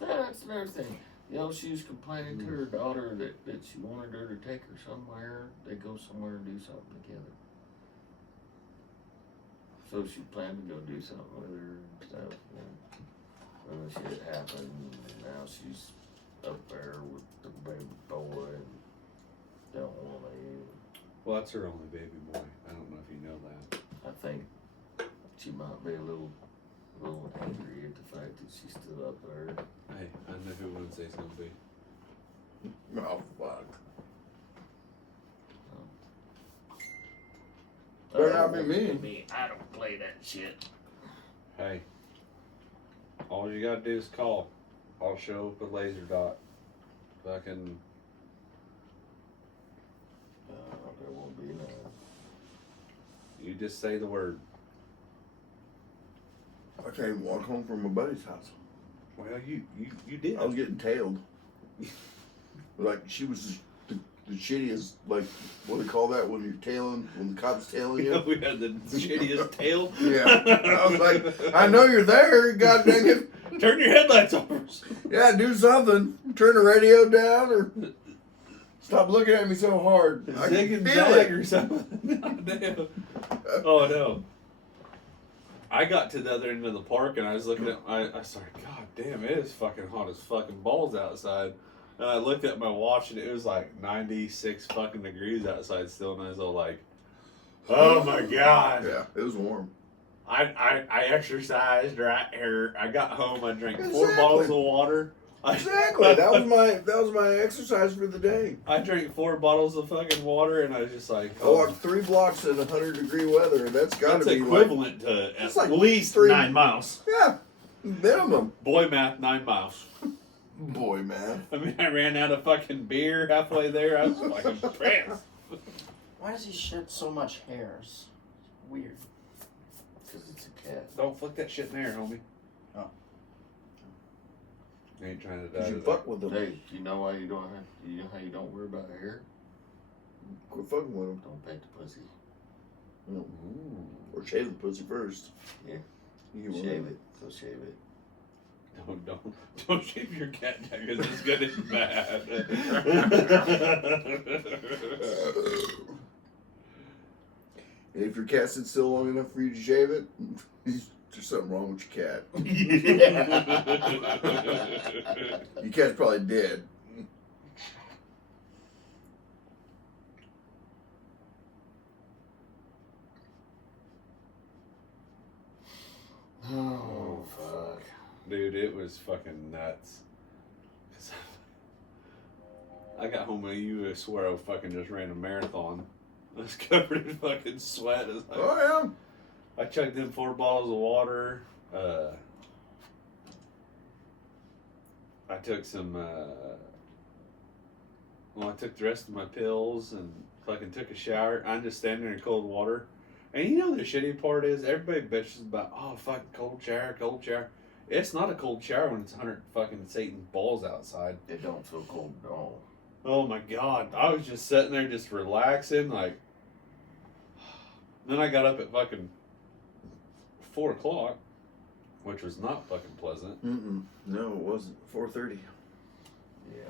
Yeah, that's another thing. You know, she was complaining to her daughter that she wanted her to take her somewhere. They go somewhere and do something together. So she planned to go do something with her and stuff. And then shit happened. And now she's up there with the baby boy and don't want to leave. well, that's her only baby boy. I don't know if you know that. I think she might be a little angry at the fact that she stood up there. Hey, I know who Wednesday's gonna be. oh fuck. Oh, Better not be me. I don't play that shit. Hey, all you gotta do is call. I'll show up with laser dot. Fucking There won't be none. you just say the word. I can't even walk home from my buddy's house. Well, you did. I was getting tailed. Like she was the shittiest. Like what do they call that when you're tailing? When the cop's tailing you? We had the shittiest tail. Yeah. I was like, I know you're there. God dang it. Turn your headlights off. Yeah, do something. Turn the radio down or stop looking at me so hard. I Zig can and feel zag it. or something. Oh, damn. Oh no. I got to the other end of the park and I was looking at I started, God damn, it is fucking hot as fucking balls outside. And I looked at my watch and it was like 96 fucking degrees outside still, and I was all like, oh my God. Yeah, it was warm. I exercised right here. I got home, I drank 4 Exactly. bottles of water. Exactly. That was my exercise for the day. I drank 4 bottles of fucking water and I was just like, I walked 3 blocks in 100-degree weather, and that's got to that's be equivalent to It's at like least 3 9 miles. Yeah, minimum. boy math 9 miles. Boy, man. I mean, I ran out of fucking beer halfway there. I was fucking impressed. Why does he shed so much hairs? Weird. Because it's a cat. Don't flick that shit in there, homie. Oh. I ain't trying to die. Cause you today. fuck with them. Hey, you know why you don't have, you know how you don't worry about hair? Quit fucking with them. Don't pet the pussy. Ooh. Or shave the pussy first. Yeah. You Shave it. Go shave it. Don't shave your cat down because it's gonna be bad. And if your cat sits still long enough for you to shave it, there's something wrong with your cat. Your cat's probably dead. Oh, fuck. Dude, it was fucking nuts. 'Cause I got home and you swear I fucking just ran a marathon. I was covered in fucking sweat. I was like, Oh, I chugged in 4 bottles of water. I took some. I took the rest of my pills and fucking took a shower. I'm just standing there in cold water. And you know the shitty part is everybody bitches about, oh fucking cold shower, cold shower. It's not a cold shower when it's 100 fucking Satan's balls outside. It don't feel cold at all. Oh my God. I was just sitting there just relaxing, like. Then I got up at fucking 4 o'clock, which was not fucking pleasant. Mm-mm. No, it wasn't. 4:30. Yeah.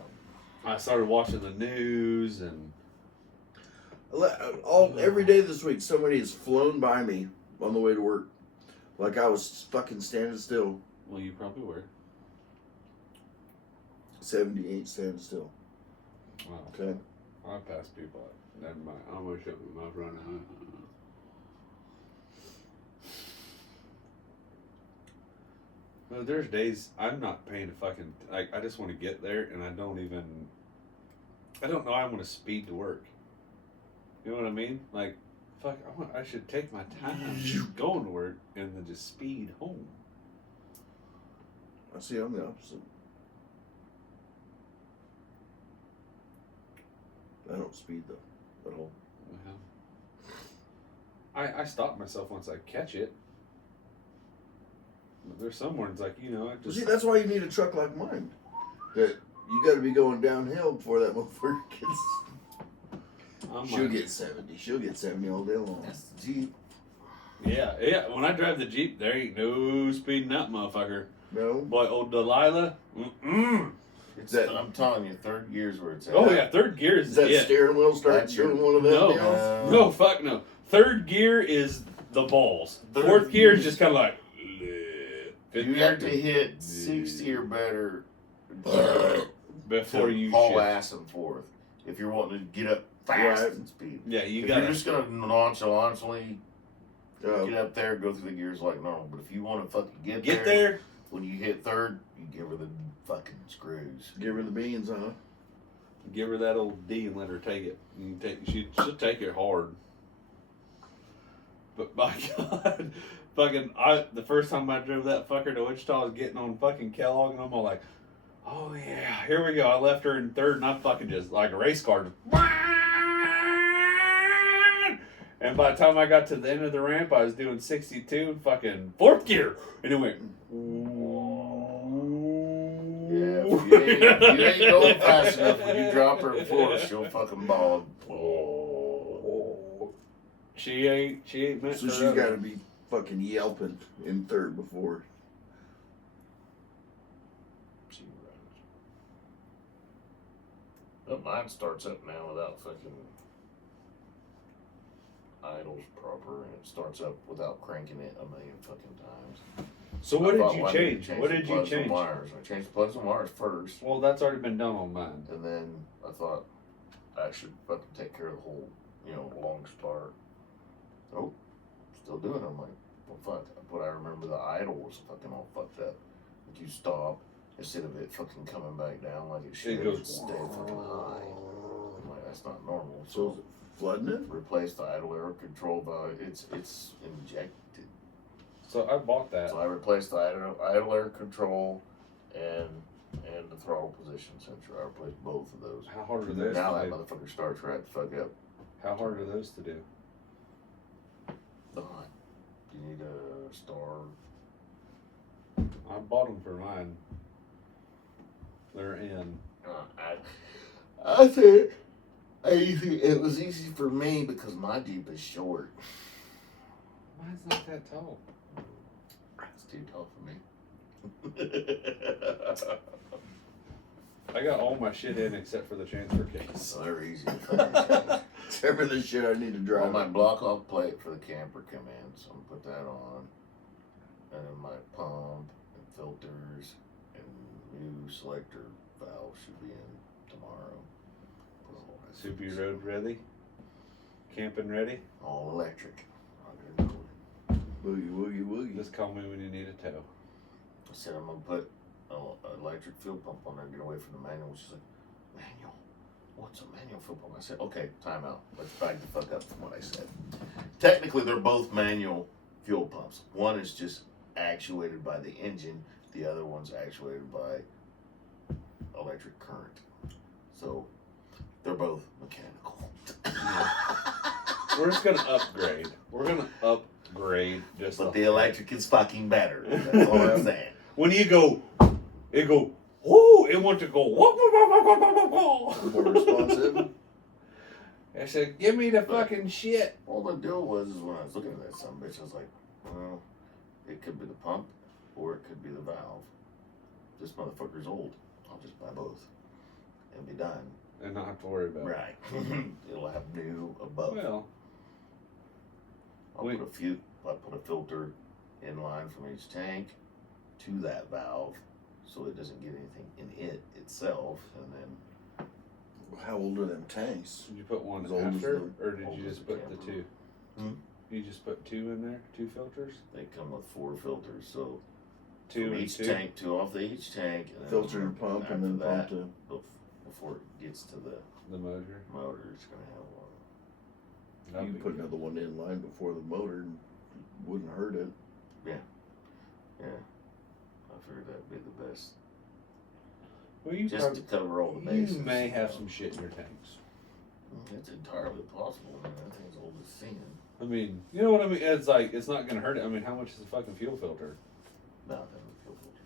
I started watching the news and. Every day this week, somebody has flown by me on the way to work, like I was fucking standing still. Well, you probably were. 78 standing still. Wow. Okay. I passed people. Never mind. I'm gonna shut my mouth right now. No, there's days I'm not paying a fucking. Like, I just want to get there, and I don't know. I want to speed to work. You know what I mean? Like, fuck. I should take my time going to work and then just speed home. I see. I'm the opposite. I don't speed though at all. Well, I stop myself once I catch it. But there's some mornings like I just. See, that's why you need a truck like mine. That you got to be going downhill before that motherfucker gets. I'm She'll like, get 70. She'll get 70 all day long. That's the Jeep. yeah. When I drive the Jeep, there ain't no speeding that motherfucker. No. Boy, old Delilah. Mm-mm. It's That- I'm telling you, third gear's where it's at. Oh yeah, third gear Is is that it. steering wheel start That's your- doing one of them No. deals? No, fuck no. Third gear is the balls. Third Fourth gear is gear- just kind of like. You have to hit 60 or better before to you haul shift. ass and forth. If you're wanting to get up fast Right. and speed. Yeah, you If got you're just gonna nonchalantly Oh. get up there, go through the gears like normal. But if you want to fucking get there. when you hit third, you give her the fucking screws. Give her the beans, huh? Give her that old D and let her take it. You can she'll take it hard. But by God, the first time I drove that fucker to Wichita, I was getting on fucking Kellogg, and I'm all like, oh yeah, here we go. I left her in third, and I fucking just like a race car. And by the time I got to the end of the ramp, I was doing 62, fucking 4th gear, and it went. Yeah, if you ain't going fast enough when you drop her in fourth, she'll fucking ball. She ain't meant So for she's that. got to be fucking yelping in third before. She runs. But mine starts up now without fucking. idles proper, and it starts up without cranking it a million fucking times. So what I did thought, you why didn't change? change What the did you plugs and change? wires? I changed the plugs and wires first, Well, that's already been done on mine. and then I thought I should fucking take care of the whole, long start. Oh, still doing it. I'm like, well, fuck. But I remember the idle was fucking all fucked up. Like you stop, instead of it fucking coming back down like it should, It goes- stay fucking high. I'm like, that's not normal. So is it flooding it? Replace the idle air control valve. It's injected. So I bought that. So I replaced the idle air control and the throttle position sensor. I replaced both of those. How hard are those Now to that do? motherfucker starts right the fuck up. How hard are those to do? Not. You need a star. I bought them for mine. They're in. I think it was easy for me because my Jeep is short. Mine's not that tall. It's too tall for me. I got all my shit in except for the transfer case. So they're easy to fucking change. Except for the shit I need to drive. Well, my block off plate for the camper come in, so I'm gonna put that on. And then my pump and filters and new selector valve should be in tomorrow. Put all that Super stuff. road ready? Camping ready? All electric. I'm gonna do it. Boogie, woogie, woogie. Just call me when you need a tow. I said I'm gonna put an electric fuel pump on there and get away from the manual. She's like, manual? What's a manual fuel pump? I said, okay, time out. Let's back the fuck up from what I said. Technically, they're both manual fuel pumps. One is just actuated by the engine. The other one's actuated by electric current. So they're both mechanical. We're just gonna upgrade. We're gonna upgrade just But the the electric is fucking better. That's all I'm saying. When you go, it go, whoo, it want to go, whoa, whoa, whoa, whoa, whoa, whoa, whoa. More responsive. I said, give me the fucking shit. All the deal was is when I was looking at that son bitch, I was like, well, it could be the pump or it could be the valve. This motherfucker's old. I'll just buy both and be done. And not have to worry about it. Right. It'll have new above. Well, I'll put a filter in line from each tank to that valve so it doesn't get anything in it itself, and then How old are them tanks? did you put one As old as after, the- or did old you as just the put the camper. two? Hmm? You just put two in there, two filters, they come with 4 filters. So two from and each two. tank, 2 off each tank, and then Filter and pump, and then after pump that, to. before it gets to the The motor. motor, it's gonna have one. You That'd can be put good. another one in line before the motor. Wouldn't hurt it. Yeah, I figured that'd be the best, Well, you just to cover all the you bases. may have some shit in your tanks. It's entirely possible. I mean, that thing's old as sin. I mean, you know what I mean? It's like, it's not gonna hurt it. I mean, how much is a fucking fuel filter? Nothing. Fuel filters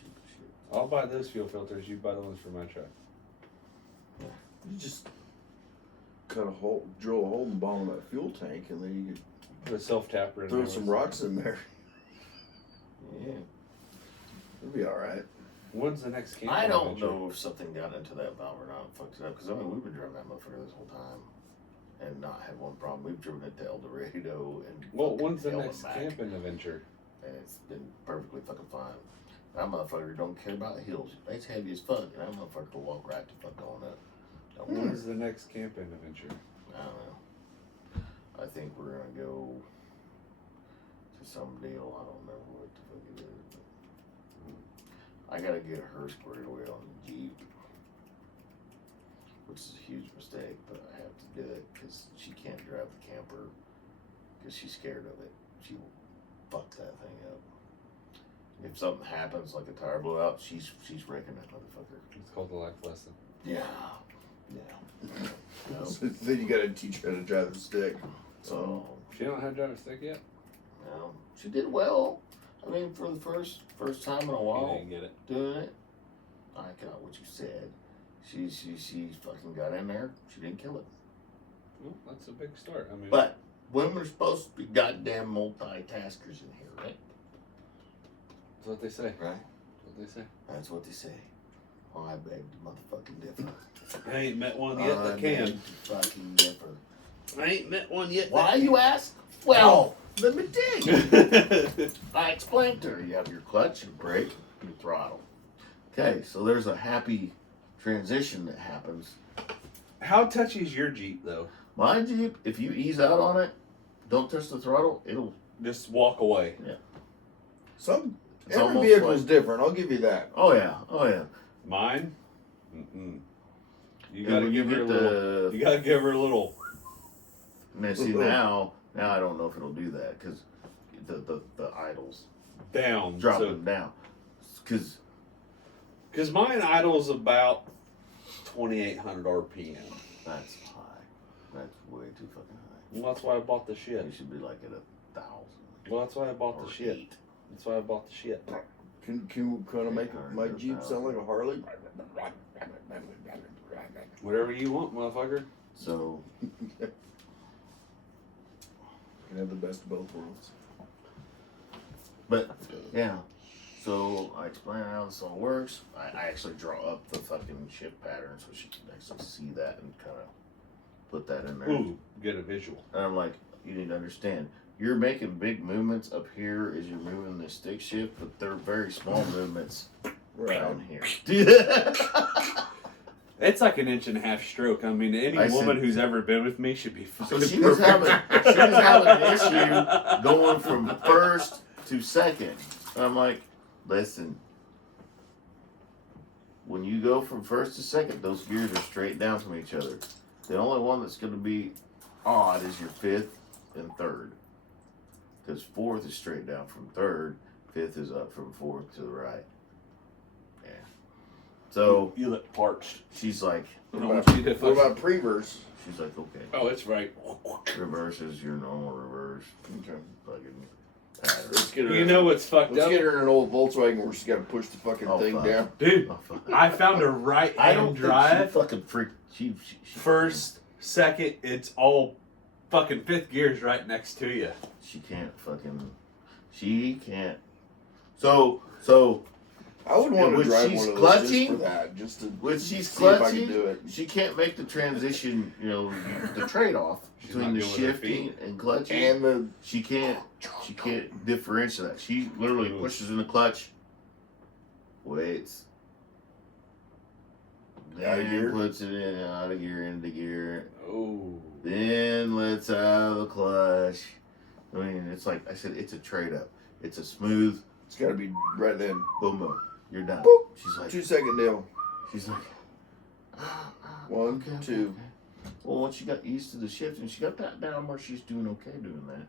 cheap as shit. I'll buy those fuel filters. You buy the ones for my truck. You just cut a hole, drill a hole in the bottom of that fuel tank, and then you The self tapper. could throw some rocks in there. Yeah. It'll be all right. When's the next camping I don't adventure? know if something got into that valve or not and fucked it up. Because, I mean, we've been driving that motherfucker this whole time and not had one problem. We've driven it to El Dorado and Well, fucking when's the hell and next back, camping adventure? and it's been perfectly fucking fine. That motherfucker don't care about the hills. It's heavy as fuck, and that motherfucker will walk right the fuck on up. Don't worry. When's the next camping adventure? I don't know. I think we're gonna go to some deal. I don't remember what the fuck it is. But I gotta get her squared away on the Jeep, which is a huge mistake, but I have to do it because she can't drive the camper because she's scared of it. She will fuck that thing up. If something happens, like a tire blowout, she's wrecking that motherfucker. It's called the life lesson. Yeah. Yeah. No. So then you gotta teach her how to drive the stick. So, She don't have to drive a stick yet? no, she did well. I mean, for the first time in a You while didn't get it. doing it, I got what you said. She fucking got in there. She didn't kill it. Well, that's a big start. I mean, But women are supposed to be goddamn multitaskers in here, right? that's what they say. Right. That's what they say. That's what they say. Oh, I beg to motherfucking differ. I ain't met one yet that I beg can. to fucking differ. I ain't met one yet. Why, you ask? Well, let me tell you. I explained to her. You have your clutch, your brake, your throttle. Okay, so there's a happy transition that happens. How touchy is your Jeep though? My Jeep, if you ease out on it, don't touch the throttle, it'll. Just walk away. Some It's every almost vehicle's like- different. I'll give you that. Oh yeah, oh yeah. Mine? Mm-mm. You And gotta when give her a little. You gotta give her a little. Now see now I don't know if it'll do that because the idles Down. dropping down because Because mine idles about 2,800 RPM. that's high. That's way too fucking high. Well, that's why I bought the shit. You should be like at 1,000. Well, that's why I bought or the shit. 8. That's why I bought the shit. Can kind of make my Jeep sound like a Harley? Whatever you want, motherfucker. So Can have the best of both worlds. but yeah. So I explain how this all works. I actually draw up the fucking shift pattern so she can actually see that and kind of put that in there. Ooh, get a visual. And I'm like, you need to understand, you're making big movements up here as you're moving the stick shift, but they're very small movements down here. It's like an 1.5-inch stroke. I mean, any I said- woman who's ever been with me should be fucking So she was having an issue going from first to second. And I'm like, listen, when you go from first to second, those gears are straight down from each other. The only one that's going to be odd is your fifth and third. Because fourth is straight down from third, fifth is up from fourth to the right. Yeah. So You look parched. she's like, You What don't about, want you to what fucking- about pre-verse? she's like, okay. Oh, it's right. Reverse is your normal reverse. Okay. Fucking pattern. Let's get her. You know what's fucked Let's up? get her in an old Volkswagen where she's got to push the fucking Oh, thing fuck. down. Dude, Oh, fuck. I found a I right-hand don't think she drive. fucking freak. She First, second, it's all fucking fifth gears right next to you. She can't fucking. She can't. So I would want to when drive she's one of those clutching- just for that, just to when she's see if I clutching, can do it. she can't make the transition. You know, the trade off She's between not the good with her shifting and clutching. And the She can't differentiate that. She literally Ooh. pushes in the clutch, waits, Out of then gear? puts it in out of gear into gear, Oh. then lets out the clutch. I mean, it's like I said, it's a trade up. It's a smooth it's got to be right then. boom boom. You're done. Boop. She's like, 2-second deal. she's like, One, okay, two. okay. Well, once she got used to the shift and she got that down where she's doing okay doing that,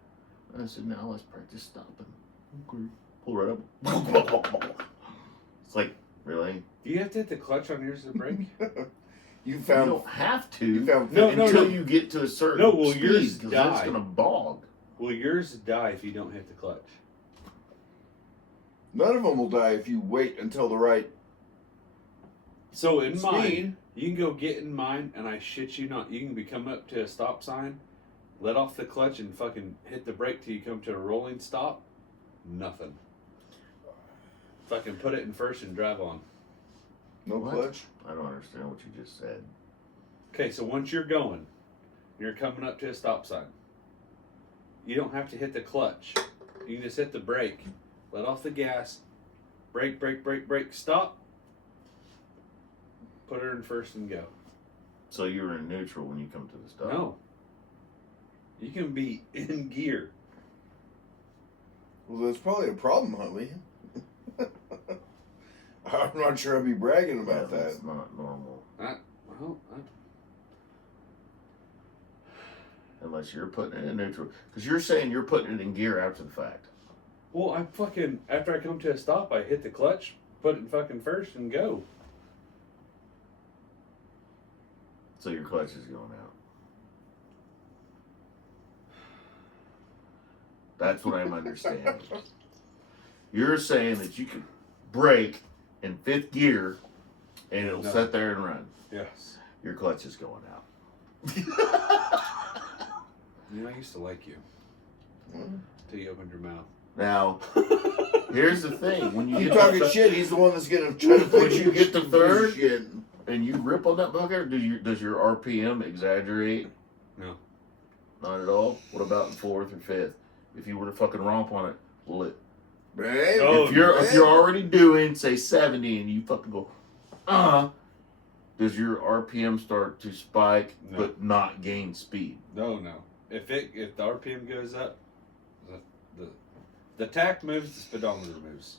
and I said, now let's practice stopping. Okay. Pull right up. It's like, really? Do you have to hit the clutch on yours to brake? You You found. don't have to You found. No, until you get to a certain No, well, speed, yours because that's die. gonna bog. Will yours die if you don't hit the clutch? None of them will die if you wait until the right So in mine, speed. you can go get in mine, and I shit you not, you can be coming up to a stop sign, let off the clutch, and fucking hit the brake till you come to a rolling stop. Nothing. Fucking put it in first and drive on. No What? clutch. I don't understand what you just said. Okay, so once you're going, you're coming up to a stop sign. You don't have to hit the clutch. You can just hit the brake, let off the gas, brake, brake, brake, brake, stop. Put her in first and go. So you were in neutral when you come to the stop. No. You can be in gear. Well, that's probably a problem, Huntley. I'm not sure I'd be bragging Yeah, about that. that's not normal. Well, Unless you're putting it in neutral. Because you're saying you're putting it in gear after the fact. I fucking, after I come to a stop, I hit the clutch, put it in fucking first, and go. So your clutch is going out. That's what I'm understanding. You're saying that you can brake in fifth gear and it'll No. sit there and run. Yes. Your clutch is going out. You know, I used to like you. Till you opened your mouth. Now, here's the thing. When you You get talking to shit? He's the one that's gonna try to When fix you your get to third? shit. and you rip on that bugger, does your RPM exaggerate? No. Not at all. What about in fourth or fifth? If you were to fucking romp on it, will it? Babe, Oh, if you're already doing say 70 and you fucking go, does your RPM start to spike No. but not gain speed? No. If the RPM goes up, the tach moves, the speedometer moves.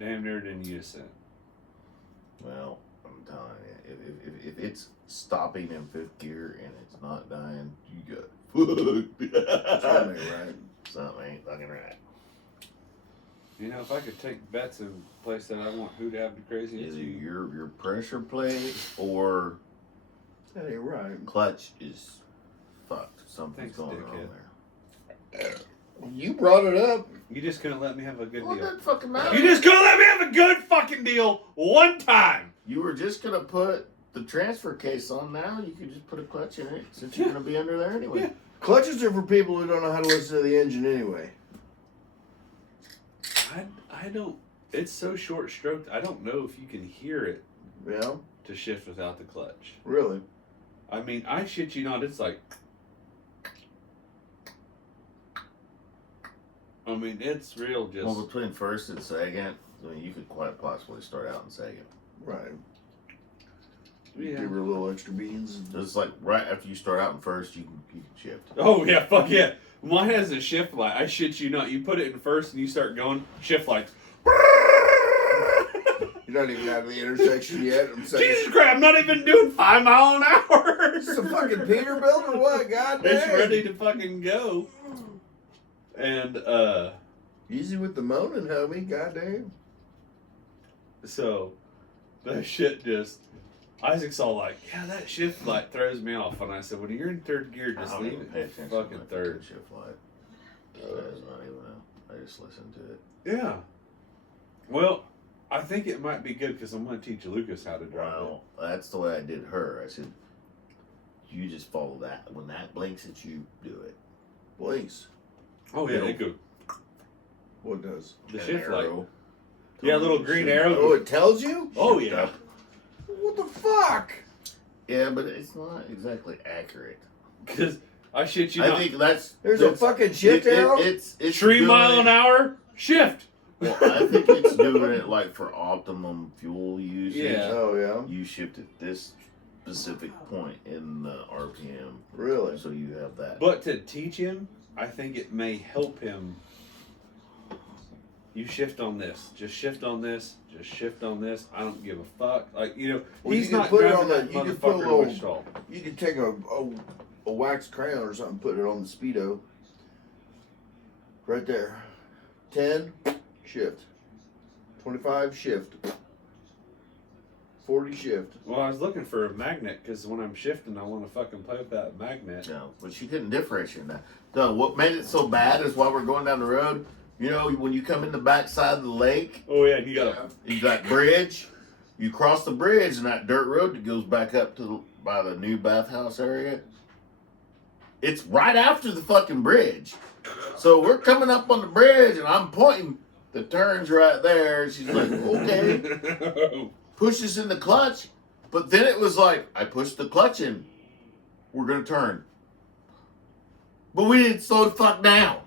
Damn near in unison. Well, I'm telling you, if it's stopping in fifth gear and it's not dying, you got fucked. Something ain't right. Something ain't fucking right. You know, if I could take bets in a place that I want who to have the craziest, Either your pressure plate or That ain't right. clutch is fucked. Something's Thanks, going wrong dickhead. there. You brought it up. you just couldn't let me have a good What deal. doesn't fucking matter? You just couldn't let me have a good fucking deal one time. You were just gonna put the transfer case on now. You could just put a clutch in it since you're gonna be under there anyway. Yeah. Clutches are for people who don't know how to listen to the engine anyway. I don't. It's so short stroked. I don't know if you can hear it Yeah, to shift without the clutch. really. I mean, I shit you not. It's like. I mean, it's real. Just Well, between first and second, I mean, you could quite possibly start out in second. Right. yeah. Give her a little extra beans. And Just like right after you start out in first, you can shift. Oh yeah, fuck yeah. Mine has a shift light. I shit you not. You put it in first and you start going shift lights. You're not even out of the intersection yet. I'm saying. Jesus Christ! I'm not even doing 5 mile an hour. This is a fucking Peterbilt or what? God It's damn. ready to fucking go. And Easy with the moaning, homie. God damn. so that shit just. Isaac's all like, yeah, that shift light throws me off. And I said, when you're in third gear, I just don't leave even it pay in attention fucking to the third. shift light. That is not even I just listen to it. Yeah. Well, I think it might be good because I'm going to teach Lucas how to drive Well, that's the way I did her. I said, you just follow that. When that blinks at you, do it. Blinks. it. Oh, yeah, It'll- it goes. What does? The An shift light. arrow. Yeah, little green Shift arrow. Oh, it tells you? Oh, shift yeah. up. What the fuck? Yeah, but it's not exactly accurate. Because I shit you I not. think that's There's a that's- fucking shift arrow? It's 3 doing mile an it- hour shift. Well, I think it's doing it like for optimum fuel usage. Yeah. Oh, yeah. You shift at this specific point in the RPM, Really? so you have that. But to teach him, I think it may help him. You shift on this. Just shift on this. Just shift on this. I don't give a fuck. Like, you know, Well, he's you can not put it driving on the- that you can put a motherfucker little- to Wichita. You could take a wax crayon or something, put it on the Speedo. Right there. 10, shift. 25, shift. 40, shift. Well, I was looking for a magnet because when I'm shifting, I want to fucking play with that magnet. No, but she couldn't differentiate that. No, what made it so bad is while we're going down the road, you know, when you come in the backside of the lake, Oh, yeah, you got you got bridge, you cross the bridge and that dirt road that goes back up to by the new bathhouse area. It's right after the fucking bridge. So we're coming up on the bridge and I'm pointing, the turn's right there. She's like, okay. to. Pushes in the clutch, but then it was like, I pushed the clutch in. We're gonna turn. But we didn't slow the fuck down.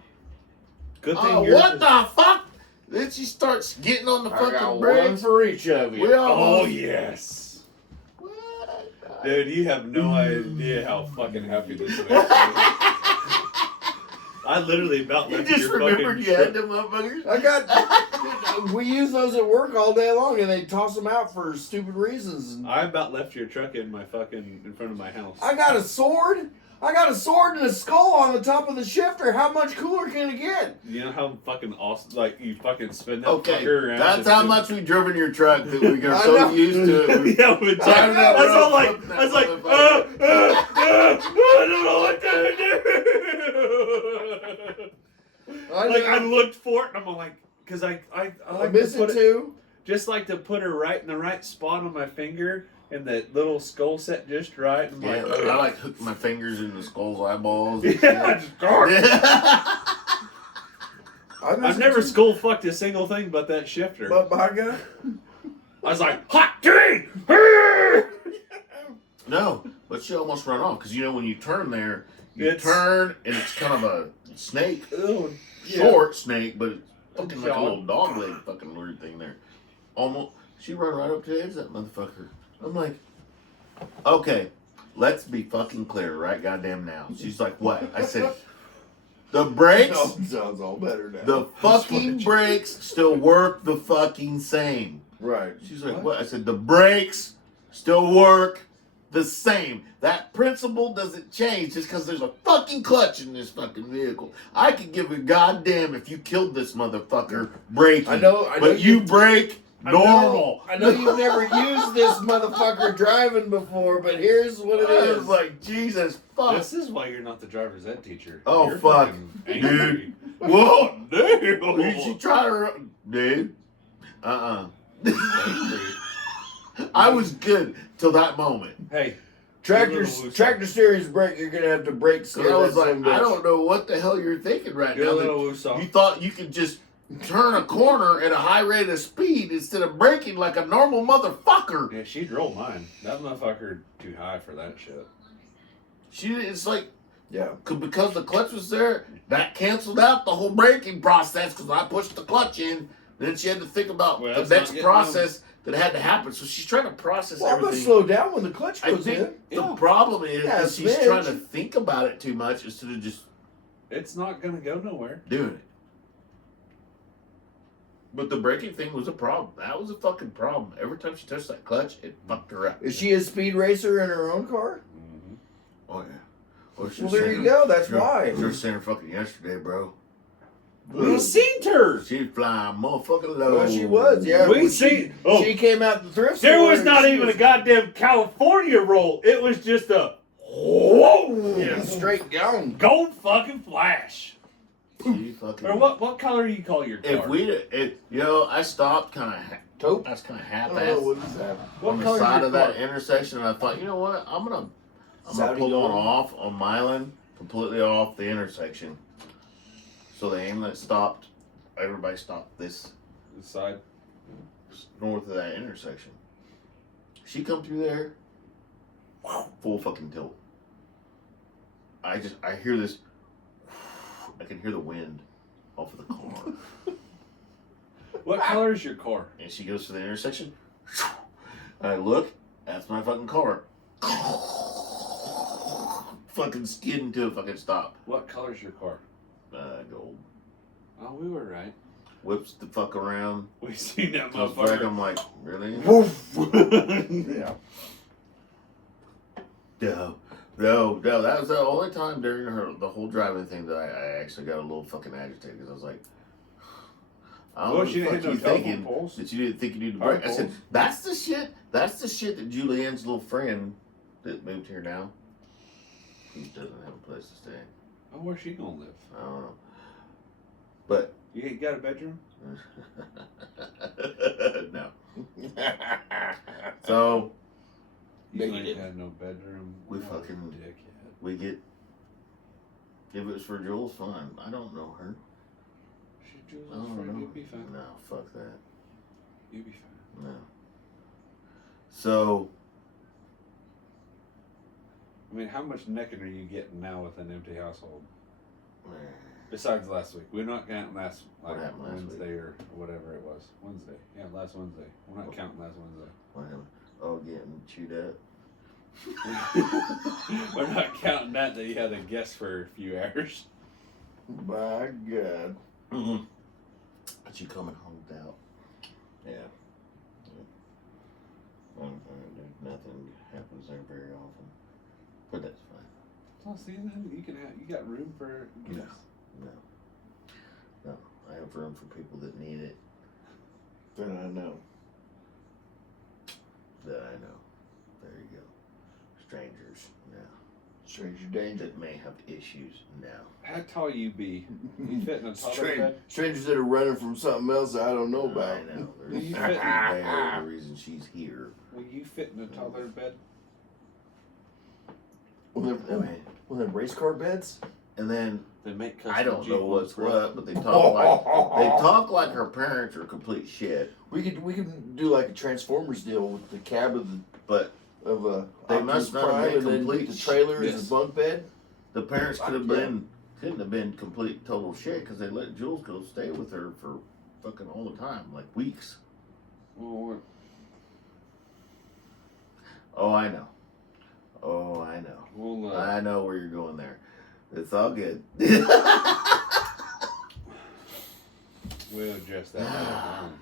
Good thing Oh, yours what is- the fuck? Then she starts getting on the I got fucking one bridge. for each of you. We Oh, almost, yes. What? Dude, you have no idea how fucking happy this makes me. I literally about You left just your remembered fucking you had truck. them motherfuckers? I got. We use those at work all day long, and they toss them out for stupid reasons. And I about left your truck in my fucking in front of my house. I got a sword. I got a sword and a skull on the top of the shifter. How much cooler can it get? You know how fucking awesome, like you fucking spin that Okay, fucker around. that's just how to- much we drove in your truck that we got I so know. used to it. we- Yeah, but I know, that's bro. all like Flipping that I was like, motherfucker. I don't know what to do. Like I looked for it and I'm like, because I I like miss to put it it too. just like to put her right in the right spot on my finger and the little skull set just right. And I'm Yeah, like, oh, I like hook my fingers in the skull's eyeballs. yeah, just guard. I miss I've it never too. skull fucked a single thing but that shifter. But by God, I was like, hot tea! No, but but she almost run off because when you turn there, you It's- turn and it's kind of a snake, Ew. short snake, but it's fucking like a Jog. little dog leg fucking weird thing there. Almost, she run right up to the edge of that motherfucker. I'm like, okay, let's be fucking clear right goddamn now. She's like, what? I said, the brakes, Sounds all better now. the fucking brakes still work the fucking same. Right. She's like, what? I said, the brakes still work the same. That principle doesn't change just because there's a fucking clutch in this fucking vehicle. I could give a goddamn if you killed this motherfucker braking. I know But you brake normal. I know you've never used this motherfucker driving before, but here's what it I is. was like, Jesus fuck. This is why you're not the driver's ed teacher. Oh, You're fuck. fucking angry. Whoa, Dude. she tried to, dude. Angry. I was good till that moment. Hey, Tractor Get a little tractor steering's brake. You're gonna have to brake. So I was like, I don't know what the hell you're thinking right get a now. little loose off. You thought you could just turn a corner at a high rate of speed instead of braking like a normal motherfucker. Yeah, she'd roll mine. That motherfucker too high for that shit. It's like, Yeah. because the clutch was there, that canceled out the whole braking process because I pushed the clutch in. Then she had to think about Well, the that's not next getting process that had to happen. So she's trying to process Well, I'm gonna everything. slow down when the clutch I goes think in. the Yeah. problem is, Yeah, is she's smidge. trying to think about it too much instead of just It's not gonna go nowhere. doing it. But the braking thing was a problem. That was a fucking problem. Every time she touched that clutch, it fucked her up. Is she a speed racer in her own car? Mm-hmm. Oh yeah. Well, she Well, was there saying- you go. That's she was- why. She was saying fucking yesterday, bro. We seen her. She's flying motherfucking low. Well, she was. Yeah. We when seen- oh. She came out the thrift There store was and not she even was a goddamn California roll. It was just a whoa, Yeah. straight gone. gold fucking flash. She fucking. Or what color do you call your car? I stopped kind of. Taupe. I was kind of I don't know half-assed what is that. What on the color is side your of that car? intersection, and I thought, you know what? I'm gonna Saudi pull gold. one off on Milan, completely off the intersection. So the ambulance stopped. Everybody stopped this The side. north of that intersection. She come through there, full fucking tilt. I hear this. I can hear the wind off of the car, What color is your car? and she goes to the intersection. I look. That's my fucking car. Fucking skidding to a fucking stop. What color is your car? Gold. Oh, we were right. Whips the fuck around. We seen that Comes back. motherfucker. I'm like, really? Yeah. No. That was the only time during the whole driving thing that I actually got a little fucking agitated because I was like, I don't Well, know she what the didn't fuck hit you no telephone thinking poles. that you didn't think you needed to Power break. I said, poles. that's the shit. That's the shit that Julianne's little friend that moved here now. He doesn't have a place to stay. Oh, where's she gonna live? I don't know. But You ain't got a bedroom? no. So You Negative. ain't had no bedroom. We What a fucking- dickhead. we get. If it was for Jules, fine. I don't know her. She's Jules' I don't friend. know. You'd be fine. No, fuck that. You'd be fine. No. So I mean, how much necking are you getting now with an empty household? Besides last week, we're not counting last What happened last Wednesday or whatever it was. Wednesday, yeah, last Wednesday. We're not counting last Wednesday. what happened? Oh, getting chewed up. We're not counting that you had a guest for a few hours. My God. Mm-hmm. But you coming home out? Yeah. Nothing happens there very often, but that's fine. Oh, see, then you can have. You got room for guests. No, I have room for people that need it. Then I know. That I know. There you go. Strangers, no. Stranger danger. That may have issues now. How tall you be? You fit in a toddler Strange, bed? strangers that are running from something else that I don't know about. I know. You There's fit- the reason she's here. Will you fit in a toddler bed? Well, I mean, them race car beds? and then They make custom I don't know Jeep what's ones, right? what, but they talk like her parents are complete shit. We could do like a Transformers deal with the cab of the. But of a They Optimus must not have Prime, been and then complete the trailer is Yes. the bunk bed. The parents Fuck couldn't have been complete total shit because they let Jules go stay with her for fucking all the time, like weeks. Well, Oh, I know. Oh, I know. we'll I know where you're going there. It's all good. we'll address that later on.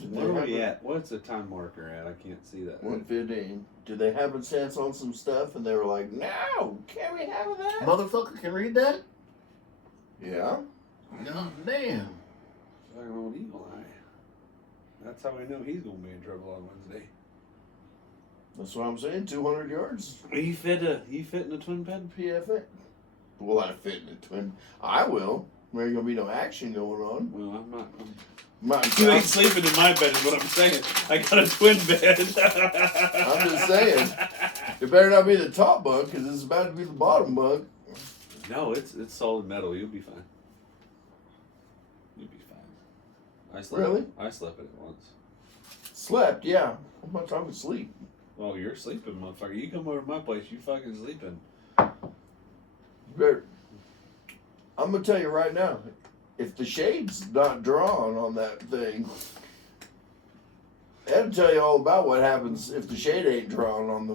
Did Where they are we have at? What's the time marker at? I can't see that. 1:15. Did they have a chance on some stuff, and they were like, "No, can't we have that?" Motherfucker can read that? Yeah. God damn. Fucking old Eagle Eye. That's how we know he's gonna be in trouble on Wednesday. That's what I'm saying. 200 yards. You fit in a twin bed? PFA. Will I fit in a twin? I will. There ain't gonna be no action going on. Well, I'm not. You You ain't sleeping in my bed, is what I'm saying. I got a twin bed. I'm just saying. It better not be the top bunk, because it's about to be the bottom bunk. No, it's solid metal. You'll be fine. You'll be fine. I slept. Really? I slept in it once. Slept, yeah. I'm not talking sleep. Oh, you're sleeping, motherfucker. You come over to my place, you fucking sleeping. Better. I'm gonna tell you right now, if the shade's not drawn on that thing, that'll tell you all about what happens if the shade ain't drawn on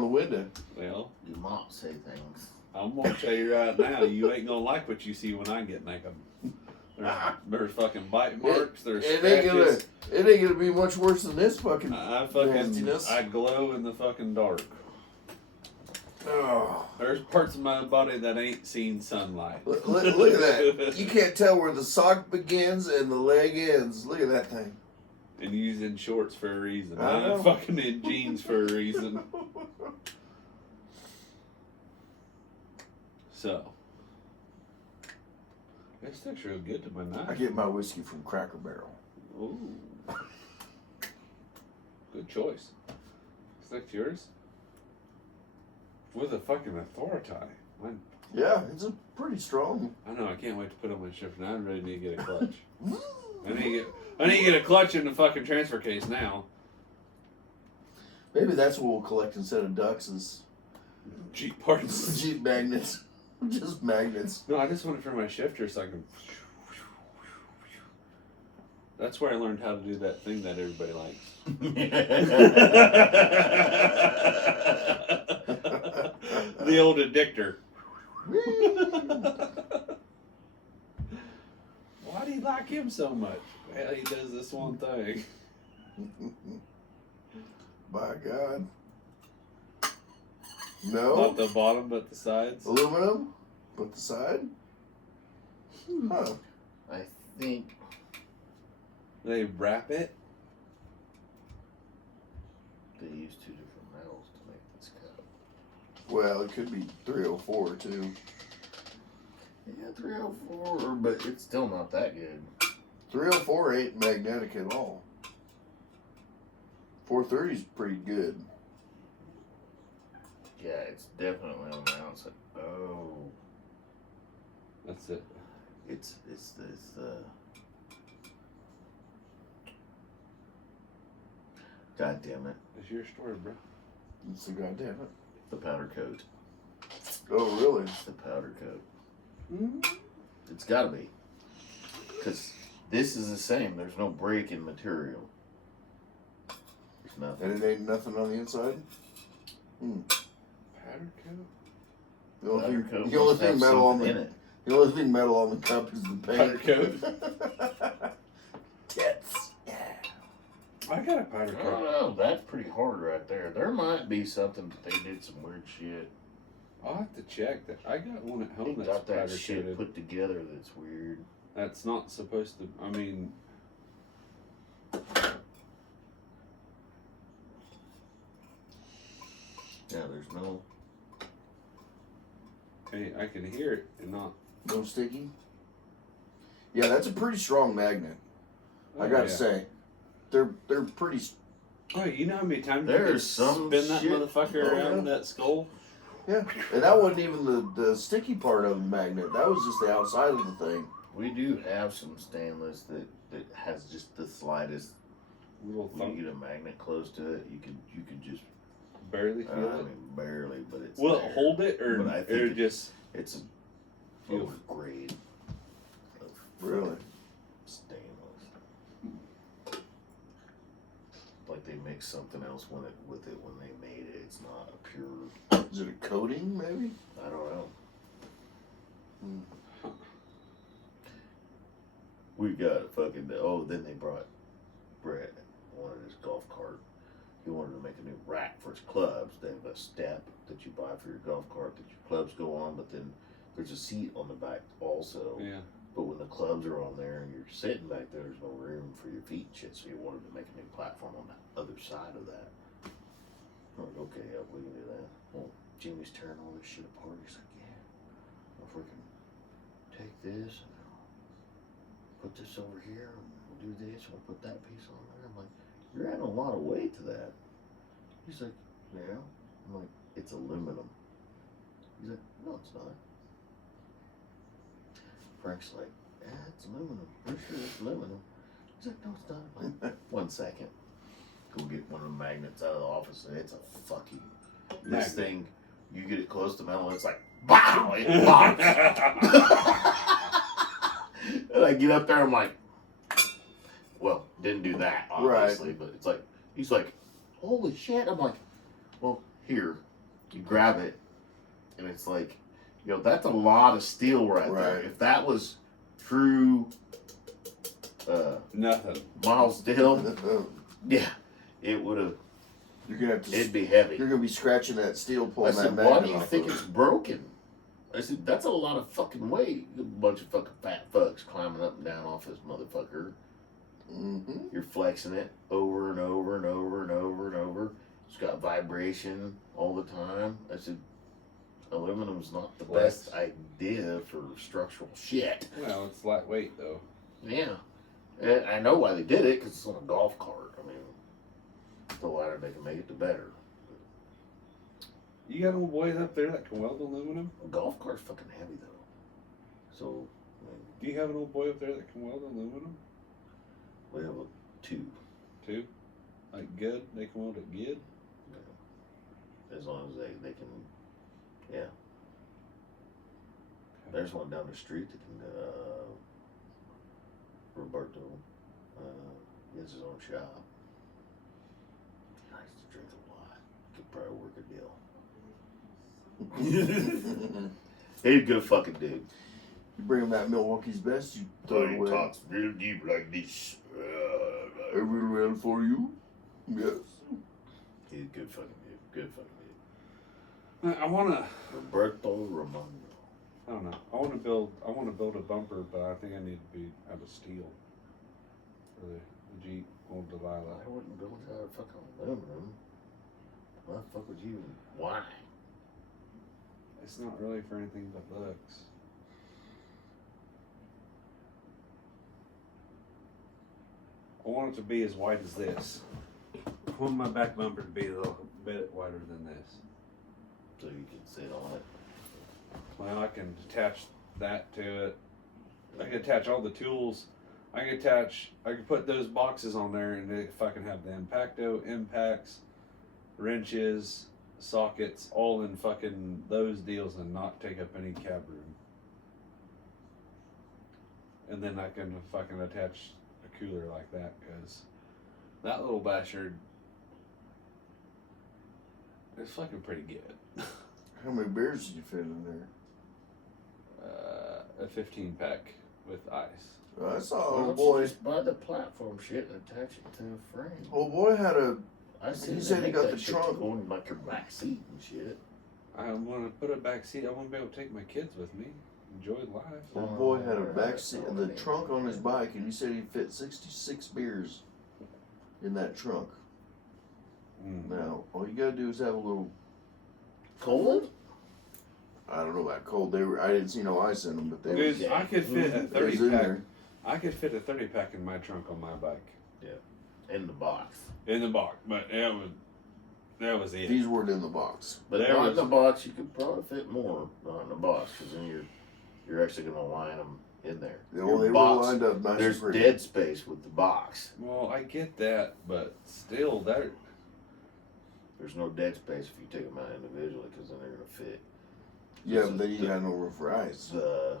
the window. Well, You might say things. I'm gonna tell you right now, you ain't gonna like what you see when I get naked. There's fucking bite marks. There's scratches. It ain't gonna be much worse than this fucking. I fucking nastiness. I glow in the fucking dark. Oh. There's parts of my body that ain't seen sunlight. Look at that. You can't tell where the sock begins and the leg ends. Look at that thing. And using shorts for a reason. I know. I'm fucking in jeans for a reason. So. It sticks real good to my I knife. get my whiskey from Cracker Barrel. Ooh. Good choice. Stick to yours? With a fucking authority. Mine, Yeah, it's a pretty strong. I know, I can't wait to put on my shift now. I really need to get a clutch. I need to get a clutch in the fucking transfer case now. Maybe that's what we'll collect instead of ducks is Jeep parts. Jeep magnets. Just magnets. No, I just want it for my shifter so I can. That's where I learned how to do that thing that everybody likes. The old addictor. Why do you like him so much? Well, he does this one thing. By God. Not No. the bottom, but the sides. Aluminum? But the side? Huh. I think They wrap it. they use two different metals to make this cup. Well, it could be 304 too. Yeah, 304, but it's still not that good. 304 ain't magnetic at all. 430 is pretty good. Yeah, it's definitely on the outside. Oh, That's it. it's the. God damn it! It's your story, bro. It's the goddamn it. The powder coat. Oh, really? It's the powder coat. Mm-hmm. It's got to be, because this is the same. There's no break in material. There's nothing. And it ain't nothing on the inside? Powder coat. The only Powder thing, coat the only must have thing metal on something the in it. The only thing metal on the cup is the paint. Powder coat. Tits. Yeah. I got a powder I don't coat. know. That's pretty hard right there. There might be something that they did some weird shit. I'll have to check that. I got one at They home that's got that powder shit coated. put together that's weird. That's not supposed to. I mean, Yeah, there's no. hey, I can hear it and not. No sticky? Yeah, that's a pretty strong magnet. I Oh, gotta yeah. say. They're pretty. Oh, you know how many times There's you could some spin that shit- motherfucker Oh, around yeah. that skull? Yeah. And that wasn't even the sticky part of the magnet. That was just the outside of the thing. We do have some stainless that has just the slightest little When thumb, you get a magnet close to it, you could just barely I feel it. mean barely, but it's Will there. it hold it or, But I or think just it's a Feel- lower grade of Really? stainless. Like they mixed something else with it when they made it. It's not a pure. Is it a coating, maybe? I don't know. We got fucking. Oh, then they brought Brett wanted his golf cart. He wanted to make a new rack for his clubs. They have a step that you buy for your golf cart that your clubs go on, but then there's a seat on the back also. yeah. But when the clubs are on there and you're sitting back there, there's no room for your feet and shit. So you wanted to make a new platform on the other side of that. I'm like, okay, yeah, we can do that. Well, Jimmy's tearing all this shit apart. He's like, yeah, if we can take this and put this over here and we'll do this and we'll put that piece on there. I'm like, you're adding a lot of weight to that. He's like, yeah. I'm like, it's aluminum. He's like, no, it's not. Frank's like, yeah, it's aluminum. Pretty sure it's aluminum. He's like, no, it's not. I'm like, 1 second. Go get one of the magnets out of the office and it's a fucking. This Magnet. thing, you get it close to metal, it's like, BOW! It pops! And I get up there, I'm like, well, didn't do that, obviously, but it's like, he's like, holy shit. I'm like, well, here, you grab it, and it's like, you know, that's a lot of steel right there. Right. If that was true Nothing. mild steel, yeah, it would have, You're gonna have to. it'd be heavy. You're gonna be scratching that steel, I pulling that said, magnet why do you off think of it's broken? I said, that's a lot of fucking weight. A bunch of fucking fat fucks climbing up and down off this motherfucker. Mm-hmm. You're flexing it over and over and over and over and over. It's got vibration all the time. I said, aluminum's not the Flex. best idea for structural shit. Well, it's lightweight though. Yeah. And I know why they did it, because it's on a golf cart. I mean, the lighter they can make it, the better. You got old boys up there that can weld aluminum? A golf cart's fucking heavy, though. So, I mean, Do you have an old boy up there that can weld aluminum we have a 2. too? Like good? They can weld it good? As long as they can, yeah. There's one down the street that can, Roberto, he has his own shop. He likes to drink a lot. Could probably work a deal. He's a good fucking dude. You bring him that Milwaukee's best, you throw it away. talks real deep like this. I will well for you. Yes. He's a good fucking dude. Good fucking dude. I wanna. Roberto Ramondo. I don't know. I want to build a bumper, but I think I need to be out of steel for the Jeep old Delilah. I wouldn't build it out of fucking aluminum. Why the fuck would you? Why? It's not really for anything but looks. I want it to be as wide as this. I want my back bumper to be a little bit wider than this. So you can sit on it. Well, I can attach that to it. I can attach all the tools. I can put those boxes on there, and if I can have the Impacto, impacts, wrenches, sockets, all in fucking those deals and not take up any cab room. And then I can fucking attach a cooler like that, because that little bastard is fucking pretty good. How many beers did you fit in there? A 15 pack with ice. I saw Why old don't boy. you just buy the platform shit and attach it to a frame. Old boy had a. I He they said he make got that the shit trunk. to go in like your back seat and shit. I want to put a back seat. I want to be able to take my kids with me. Enjoy life. Old boy had a back seat, the trunk on his bike, and he said he fit 66 beers in that trunk. Mm. Now, all you gotta do is have a little. Cold? I don't know about cold. They were. I didn't see no ice in them, but they Dude, was. I could fit a It was 30 in pack. there. I could fit a 30 pack in my trunk on my bike In the box. in the box, but that was it. These weren't in the box. But There not was- in the box, you could probably fit more. Not in the box, because then you're actually going to line them in there. Well, Your they were box, lined up nice there's and pretty. dead space with the box. Well, I get that, but still, that There's no dead space if you take them out individually because then they're gonna fit. Yeah, but then you The- got no room for ice. The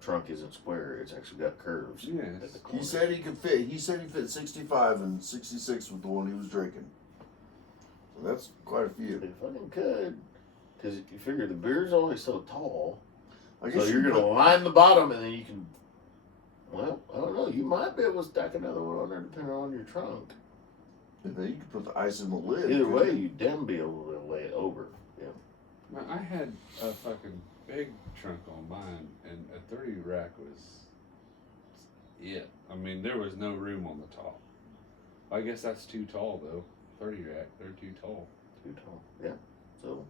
trunk isn't square; it's actually got curves Yes. at the He corner. said he could fit. He said he fit 65 and 66 with the one he was drinking. So that's quite a few. They fucking could, because you figure the beer's only so tall, I so guess you're you gonna put, line the bottom, and then you can. Well, I don't know. You might be able to stack another one on there depending on your trunk. and then you could put the ice in the lid. Either couldn't way, you? you'd then be able to lay it over. Man, I had a fucking big trunk on mine, and a 30 rack was it. I mean, there was no room on the top. I guess that's too tall, though. 30 rack, they're too tall. Too tall. Yeah. So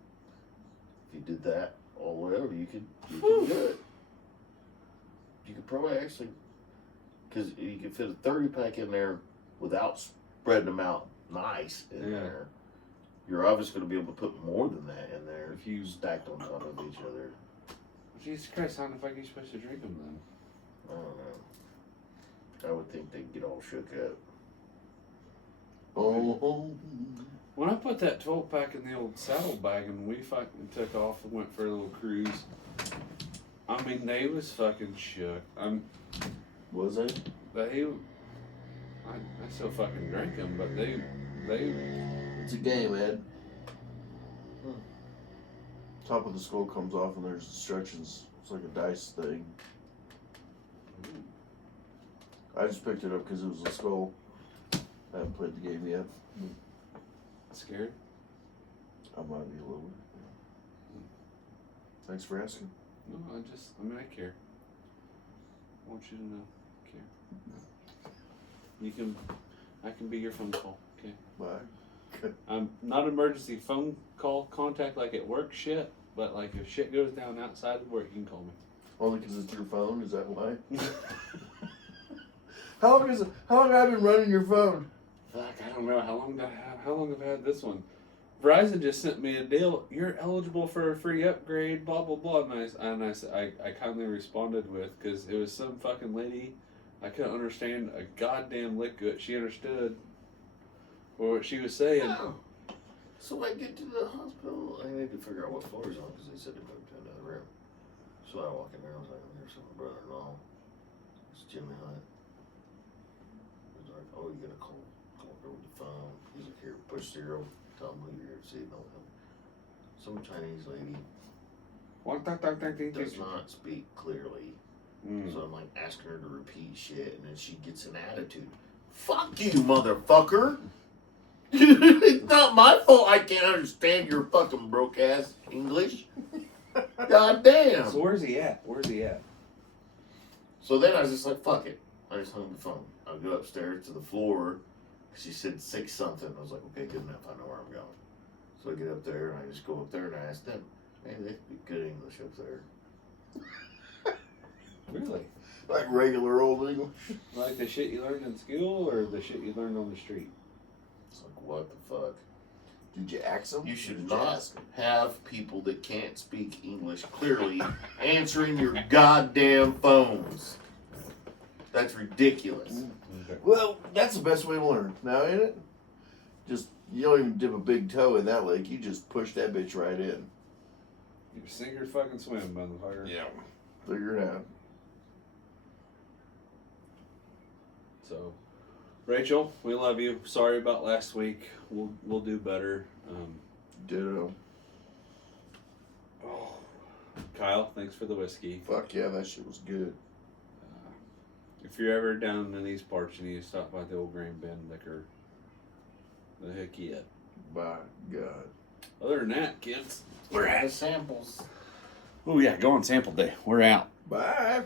if you did that all the way over, you could do it. You could probably actually, because you could fit a 30 pack in there without spreading them out nice in Yeah. there. You're obviously going to be able to put more than that in there If you- stacked on top of each other. Jesus Christ, how the fuck are you supposed to drink them then? I don't know. I would think they'd get all shook up. Oh, When I put that 12 pack in the old saddlebag and we fucking took off and went for a little cruise, I mean, they was fucking shook. was it? I still fucking drank them, but they, It's a game, Ed. Top of the skull comes off and there's instructions. It's like a dice thing. I just picked it up because it was a skull. I haven't played the game yet. scared. I might be a little bit. Thanks for asking. No, I care. I want you to know, I care. I can be your phone call, okay? Bye. I'm not emergency phone call contact like at work shit, but like if shit goes down outside of work, you can call me. Only because it's your phone? Is that why? How long have I been running your phone? Fuck, I don't know how long I've had this one. Verizon just sent me a deal. You're eligible for a free upgrade. Blah blah blah. And I kindly responded with, because it was some fucking lady. I couldn't understand a goddamn lick of it. She understood what she was saying. Oh. So I get to the hospital. I need to figure out what floor he's on because they said they moved to another room. So I walk in there. I was like, "There's my brother-in-law. It's Jimmy Hunt." He's like, "Oh, you gotta call over the phone." He's like, "Here, push 0. Tell him who you're seeing." Some Chinese lady does not speak clearly. Mm. So I'm like asking her to repeat shit, and then she gets an attitude. Fuck you, motherfucker! It's not my fault I can't understand your fucking broke ass English. God damn. So where's he at? Where's he at? So then I was just like, fuck it. I just hung the phone. I go upstairs to the floor. She said 6 something. I was like, okay, good enough. I know where I'm going. So I get up there and I just go up there and I ask them, hey, they speak good English up there. Really? Like regular old English. Like the shit you learned in school or the shit you learned on the street? It's like, what the fuck? Did you ask them? You should Did not ask 'em? have people that can't speak English clearly answering your goddamn phones. That's ridiculous. Okay. Well, that's the best way to learn. Now, ain't it? Just, you don't even dip a big toe in that lake. You just push that bitch right in. You sink or fucking swim, motherfucker. Figure it out. So, Rachel, we love you. Sorry about last week. We'll do better. Ditto. Oh, Kyle, thanks for the whiskey. Fuck yeah, that shit was good. If you're ever down in these parts, you need to stop by the old Grain Bend Liquor. The heck yeah. By God. Other than that, kids, The samples. oh yeah, go on sample day. We're out. Bye.